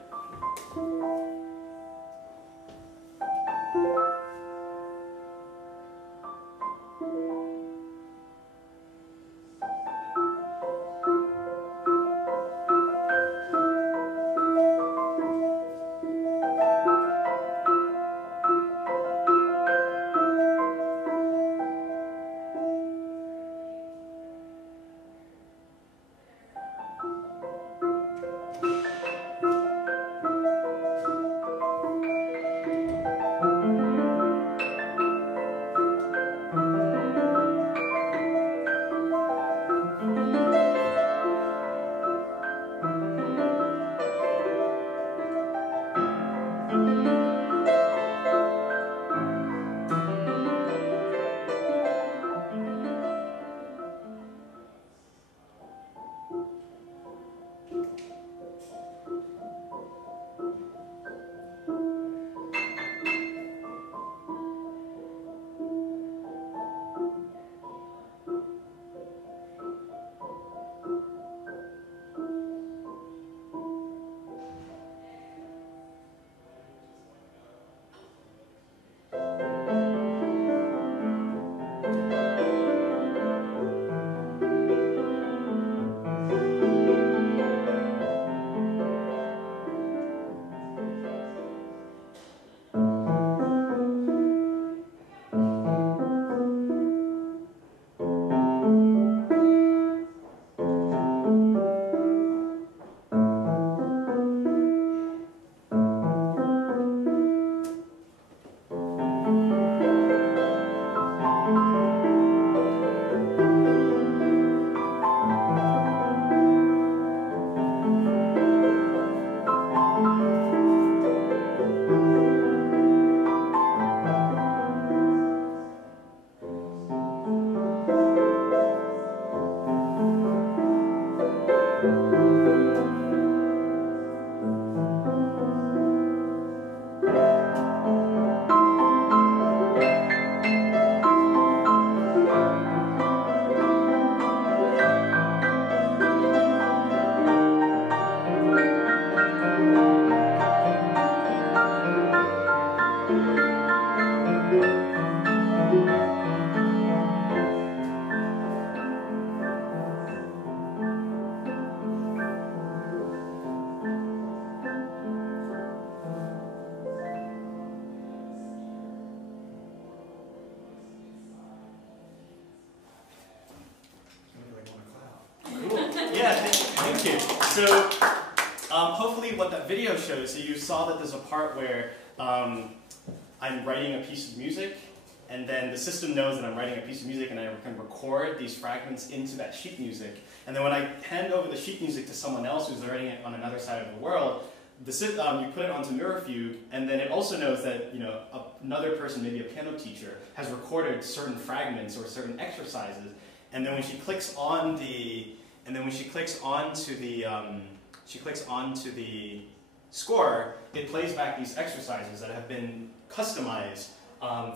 thank you. So, hopefully what that video shows, so you saw that there's a part where I'm writing a piece of music, and then the system knows that I'm writing a piece of music, and I can record these fragments into that sheet music. And then when I hand over the sheet music to someone else who's writing it on another side of the world, you put it onto Neurofugue, and then it also knows that another person, maybe a piano teacher, has recorded certain fragments or certain exercises. And then when she clicks on onto the score, it plays back these exercises that have been customized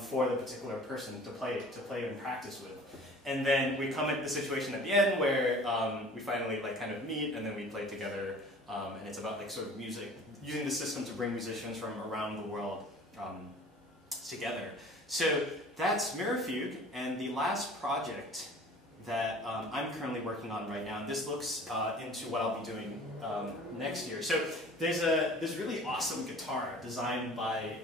for the particular person to play and practice with. And then we come at the situation at the end where we finally kind of meet, and then we play together, and it's about sort of music, using the system to bring musicians from around the world together. So that's Neurofugue, and the last project that I'm currently working on right now, and this looks into what I'll be doing next year. So there's this really awesome guitar designed by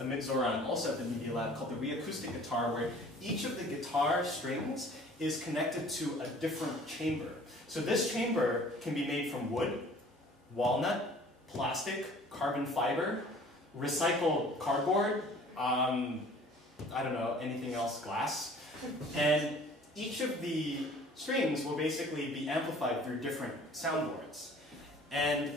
Amit Zoran, also at the Media Lab, called the Reacoustic Guitar, where each of the guitar strings is connected to a different chamber. So this chamber can be made from wood, walnut, plastic, carbon fiber, recycled cardboard, I don't know, anything else, glass. And each of the strings will basically be amplified through different soundboards. And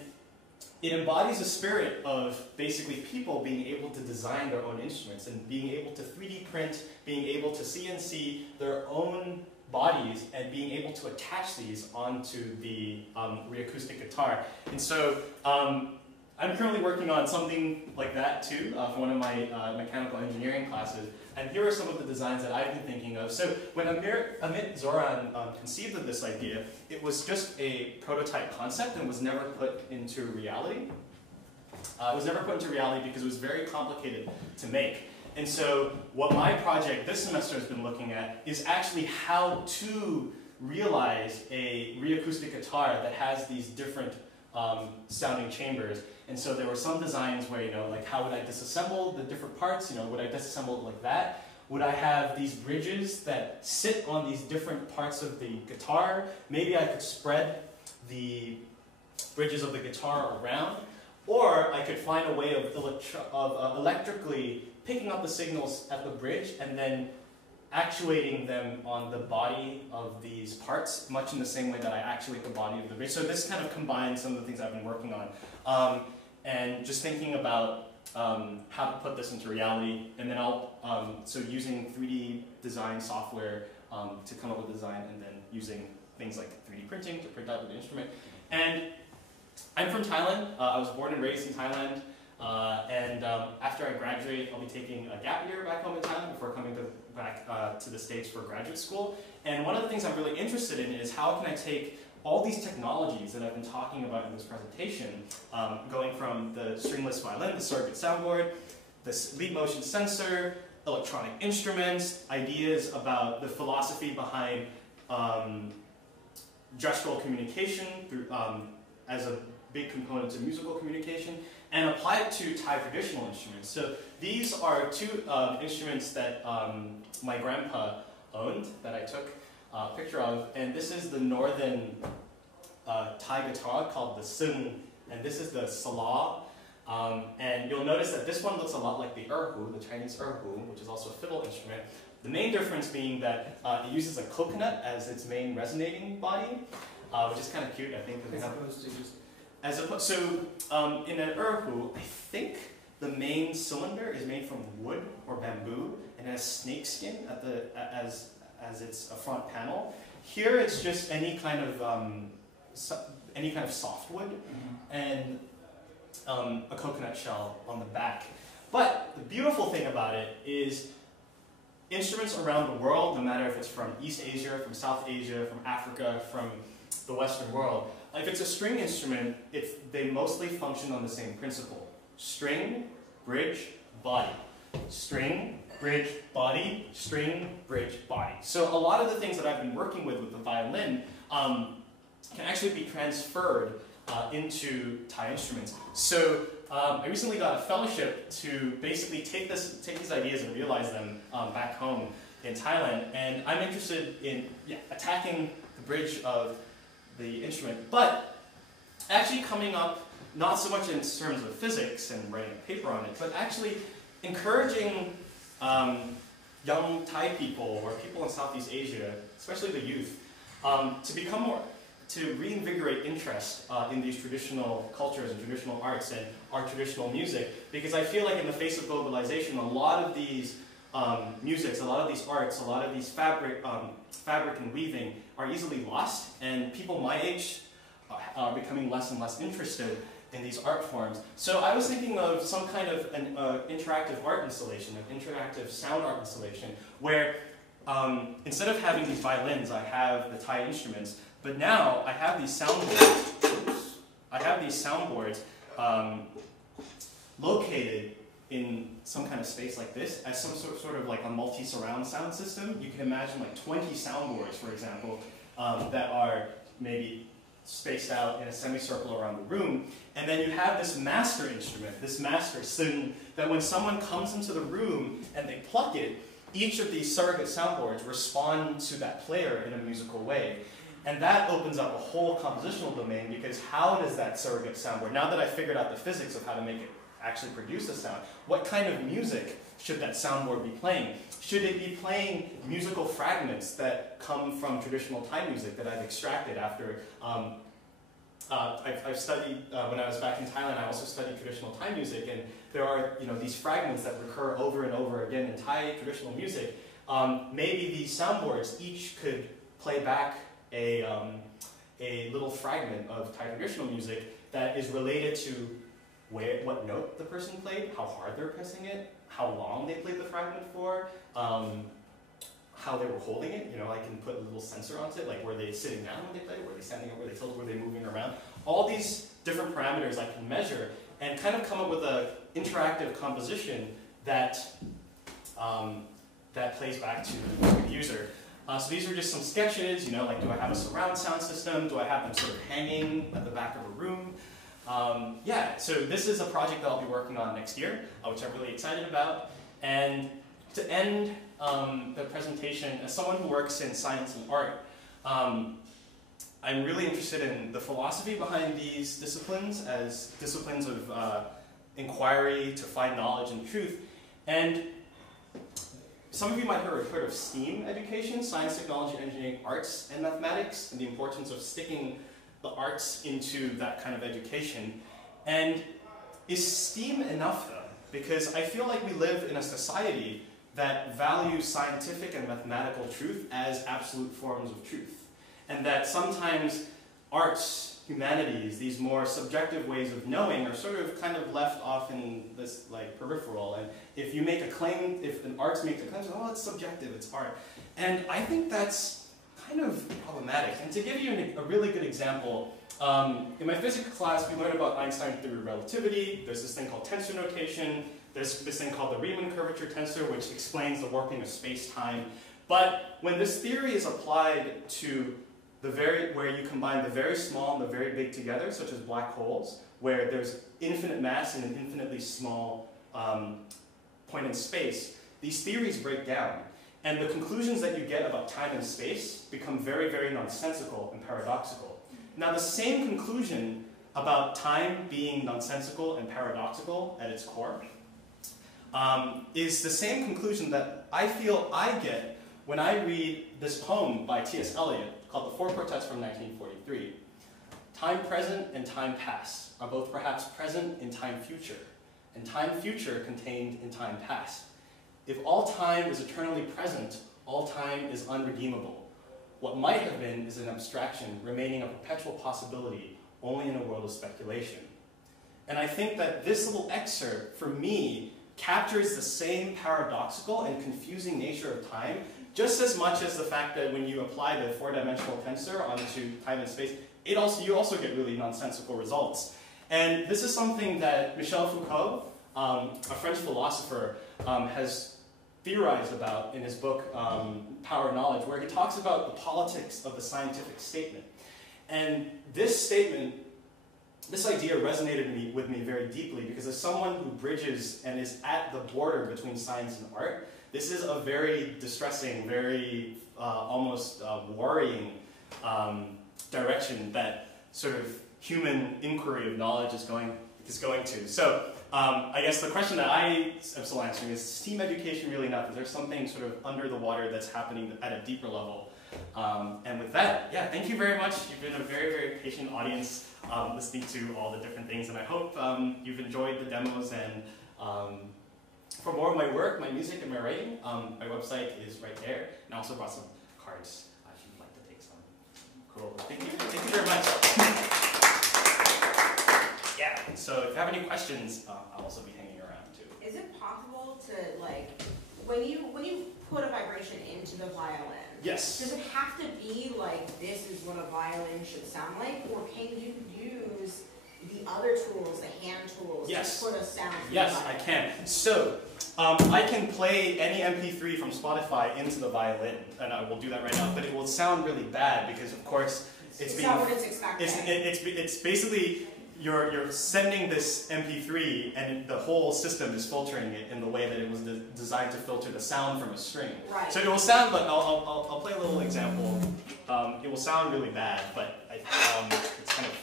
it embodies a spirit of basically people being able to design their own instruments and being able to 3D print, being able to CNC their own bodies and being able to attach these onto the Reacoustic guitar. And so I'm currently working on something like that too for one of my mechanical engineering classes. And here are some of the designs that I've been thinking of. So when Amit Zoran conceived of this idea, it was just a prototype concept and was never put into reality. It was never put into reality because it was very complicated to make. And so what my project this semester has been looking at is actually how to realize a Reacoustic guitar that has these different sounding chambers. And so there were some designs where, like how would I disassemble the different parts? Would I disassemble it like that? Would I have these bridges that sit on these different parts of the guitar? Maybe I could spread the bridges of the guitar around. Or I could find a way of electrically picking up the signals at the bridge and then actuating them on the body of these parts, much in the same way that I actuate the body of the bridge. So this kind of combines some of the things I've been working on. And just thinking about how to put this into reality, and then so using 3D design software to come up with design, and then using things like 3D printing to print out the instrument. And I'm from Thailand. I was born and raised in Thailand. And after I graduate, I'll be taking a gap year back home in Thailand before coming back to the States for graduate school. And one of the things I'm really interested in is how can I take all these technologies that I've been talking about in this presentation, going from the stringless violin, the surrogate soundboard, the lead motion sensor, electronic instruments, ideas about the philosophy behind gestural communication through, as a big component to musical communication, and apply it to Thai traditional instruments. So these are two instruments that my grandpa owned, that I took a picture of, and this is the northern Thai guitar called the Sung, and this is the Salah. And you'll notice that this one looks a lot like the erhu, the Chinese erhu, which is also a fiddle instrument. The main difference being that it uses a coconut as its main resonating body, which is kind of cute, I think. As opposed to just... So in an erhu, I think the main cylinder is made from wood or bamboo and has snake skin at the as its front panel. Here it's just any kind of softwood and a coconut shell on the back. But the beautiful thing about it is instruments around the world, no matter if it's from East Asia, from South Asia, from Africa, from the Western world, if it's a string instrument, they mostly function on the same principle. String, bridge, body. String, bridge, body, string, bridge, body. So a lot of the things that I've been working with the violin can actually be transferred into Thai instruments. So I recently got a fellowship to basically take these ideas and realize them back home in Thailand. And I'm interested in attacking the bridge of the instrument, but actually coming up not so much in terms of physics and writing a paper on it, but actually encouraging young Thai people or people in Southeast Asia, especially the youth, to become more, to reinvigorate interest in these traditional cultures and traditional arts and our traditional music, because I feel like in the face of globalization, a lot of these musics, a lot of these arts, a lot of these fabric and weaving are easily lost, and people my age are becoming less and less interested in these art forms. So I was thinking of some kind of an interactive art installation, an interactive sound art installation, where instead of having these violins, I have the Thai instruments, but now I have these soundboards. Oops, I have these soundboards located in some kind of space like this as some sort of like a multi-surround sound system. You can imagine like 20 soundboards, for example, that are maybe spaced out in a semicircle around the room. And then you have this master instrument, this master sing, that when someone comes into the room and they pluck it, each of these surrogate soundboards respond to that player in a musical way. And that opens up a whole compositional domain, because how does that surrogate soundboard, now that I figured out the physics of how to make it actually produce a sound, what kind of music should that soundboard be playing? Should it be playing musical fragments that come from traditional Thai music that I've extracted after I've studied, when I was back in Thailand, I also studied traditional Thai music, and there are these fragments that recur over and over again in Thai traditional music. Maybe these soundboards each could play back a little fragment of Thai traditional music that is related to what note the person played, how hard they're pressing it, how long they played the fragment for, how they were holding it. I can put a little sensor onto it, like were they sitting down when they played, were they standing up, were they tilted, were they moving around? All these different parameters I can measure and kind of come up with an interactive composition that, that plays back to the user. So these are just some sketches, like do I have a surround sound system? Do I have them sort of hanging at the back of a room? Yeah, so this is a project that I'll be working on next year, which I'm really excited about. And to end the presentation, as someone who works in science and art, I'm really interested in the philosophy behind these disciplines as disciplines of inquiry to find knowledge and truth. And some of you might have heard of STEAM education, science, technology, engineering, arts, and mathematics, and the importance of sticking the arts into that kind of education. And is STEAM enough though? Because I feel like we live in a society that values scientific and mathematical truth as absolute forms of truth. And that sometimes arts, humanities, these more subjective ways of knowing are sort of kind of left off in this like peripheral. And if you make a claim, if an arts makes a claim, oh, it's subjective, it's art. And I think that's kind of problematic. And to give you a really good example, in my physics class, we learned about Einstein's theory of relativity. There's this thing called tensor notation. There's this thing called the Riemann curvature tensor, which explains the warping of space-time. But when this theory is applied to where you combine the very small and the very big together, such as black holes, where there's infinite mass in an infinitely small point in space, these theories break down. And the conclusions that you get about time and space become very, very nonsensical and paradoxical. Now, the same conclusion about time being nonsensical and paradoxical at its core is the same conclusion that I feel I get when I read this poem by T.S. Eliot called The Four Quartets from 1943. Time present and time past are both perhaps present in time future, and time future contained in time past. If all time is eternally present, all time is unredeemable. What might have been is an abstraction, remaining a perpetual possibility only in a world of speculation. And I think that this little excerpt, for me, captures the same paradoxical and confusing nature of time, just as much as the fact that when you apply the four-dimensional tensor onto time and space, you also get really nonsensical results. And this is something that Michel Foucault, a French philosopher, has theorized about in his book, Power of Knowledge, where he talks about the politics of the scientific statement. And this statement, this idea resonated with me very deeply, because as someone who bridges and is at the border between science and art, this is a very distressing, very almost worrying direction that sort of human inquiry of knowledge is going to. So I guess the question that I am still answering is STEAM education really enough? Is there something sort of under the water that's happening at a deeper level? And with that, yeah, thank you very much. You've been a very, very patient audience listening to all the different things, and I hope you've enjoyed the demos. And for more of my work, my music, and my writing, my website is right there, and I also brought some cards if you'd like to take some. Cool. Thank you very much. Yeah, so if you have any questions, I'll also be hanging around too. Is it possible to, like, when you put a vibration into the violin, yes, does it have to be like this is what a violin should sound like, or can you use the other tools, the hand tools, yes, to put a sound to yes, the violin? I can. So I can play any MP3 from Spotify into the violin, and I will do that right now, but it will sound really bad because, of course, it's being, not what it's expected. It's basically you're sending this MP3, and the whole system is filtering it in the way that it was designed to filter the sound from a string. Right. So it will sound like I'll play a little example. It will sound really bad, but it's kind of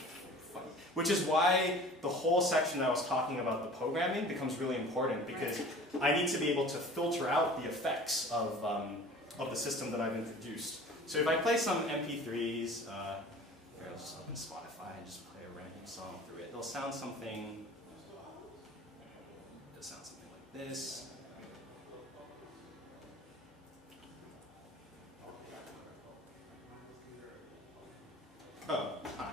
funny. Which is why the whole section that I was talking about, the programming, becomes really important, because I need to be able to filter out the effects of the system that I've introduced. So if I play some MP3s, here I'll just open Spotify and just play a random song through it. It'll sound something like this. Oh, hi.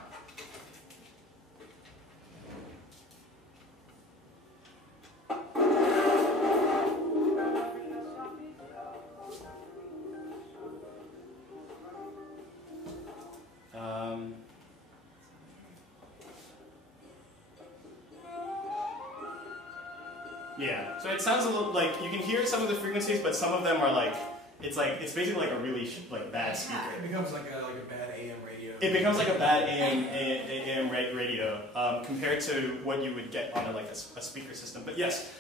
Yeah, so it sounds a little like, you can hear some of the frequencies, but some of them are like, it's basically like a really bad speaker. It becomes like a bad AM radio. It becomes like a bad AM radio compared to what you would get on a speaker system. But yes,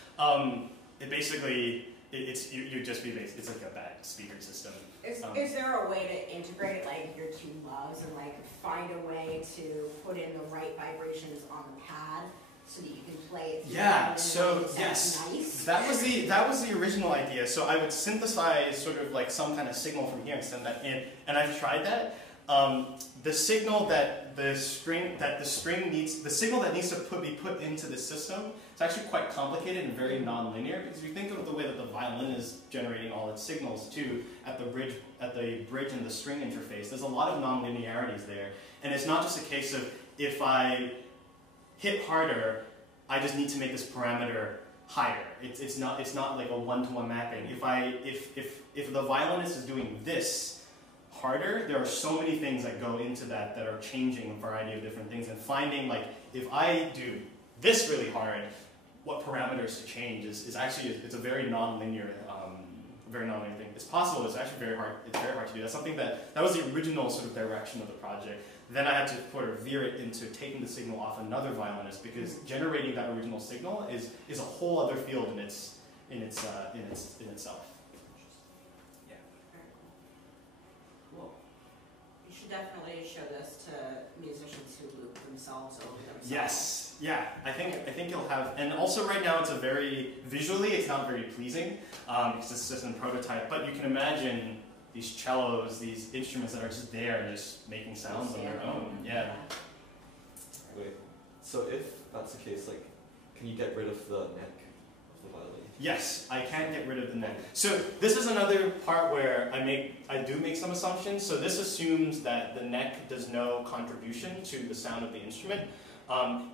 it basically, you'd just be based, it's like a bad speaker system. Is there a way to integrate like your two loves and like find a way to put in the right vibrations on the pad so that you can play it? Yeah. So yes, nice? that was the original idea. So I would synthesize sort of like some kind of signal from here and send that in, and I've tried that. The signal that the signal that needs to be put into the system, it's actually quite complicated and very non-linear, because if you think of the way that the violin is generating all its signals too at the bridge and the string interface, there's a lot of non-linearities there, and it's not just a case of if I hit harder, I just need to make this parameter higher. It's not like a one-to-one mapping. If the violinist is doing this harder, there are so many things that go into that are changing a variety of different things, and finding like if I do this really hard, what parameters to change is actually, it's a very non-linear thing. It's possible. It's actually very hard. It's very hard to do. That's something that was the original sort of direction of the project. Then I had to sort of veer it into taking the signal off another violinist, because generating that original signal is a whole other field in itself. Yeah. Cool. You should definitely show this to musicians who loop themselves over themselves. Yes. Yeah. I think you'll have, and also right now it's a very visually it's not very pleasing because it's just in prototype. But you can imagine these cellos, these instruments that are just there and just making sounds on their own. Yeah. Wait, so if that's the case, like, can you get rid of the neck of the violin? Yes, I can get rid of the neck. So this is another part where I do make some assumptions. So this assumes that the neck does no contribution to the sound of the instrument.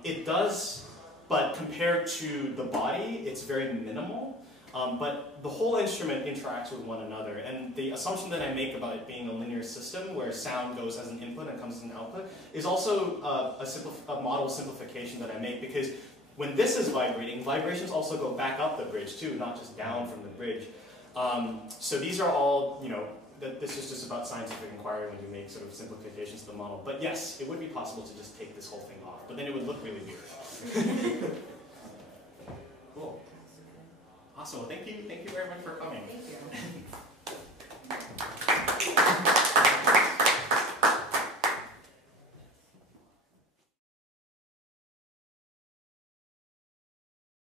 It does, but compared to the body, it's very minimal. But the whole instrument interacts with one another, and the assumption that I make about it being a linear system where sound goes as an input and comes as an output is also a model simplification that I make, because when this is vibrating, vibrations also go back up the bridge too, not just down from the bridge. So these are all, this is just about scientific inquiry when you make sort of simplifications to the model. But yes, it would be possible to just take this whole thing off, but then it would look really weird. Cool. Awesome. Well, thank you very much for coming. Thank you.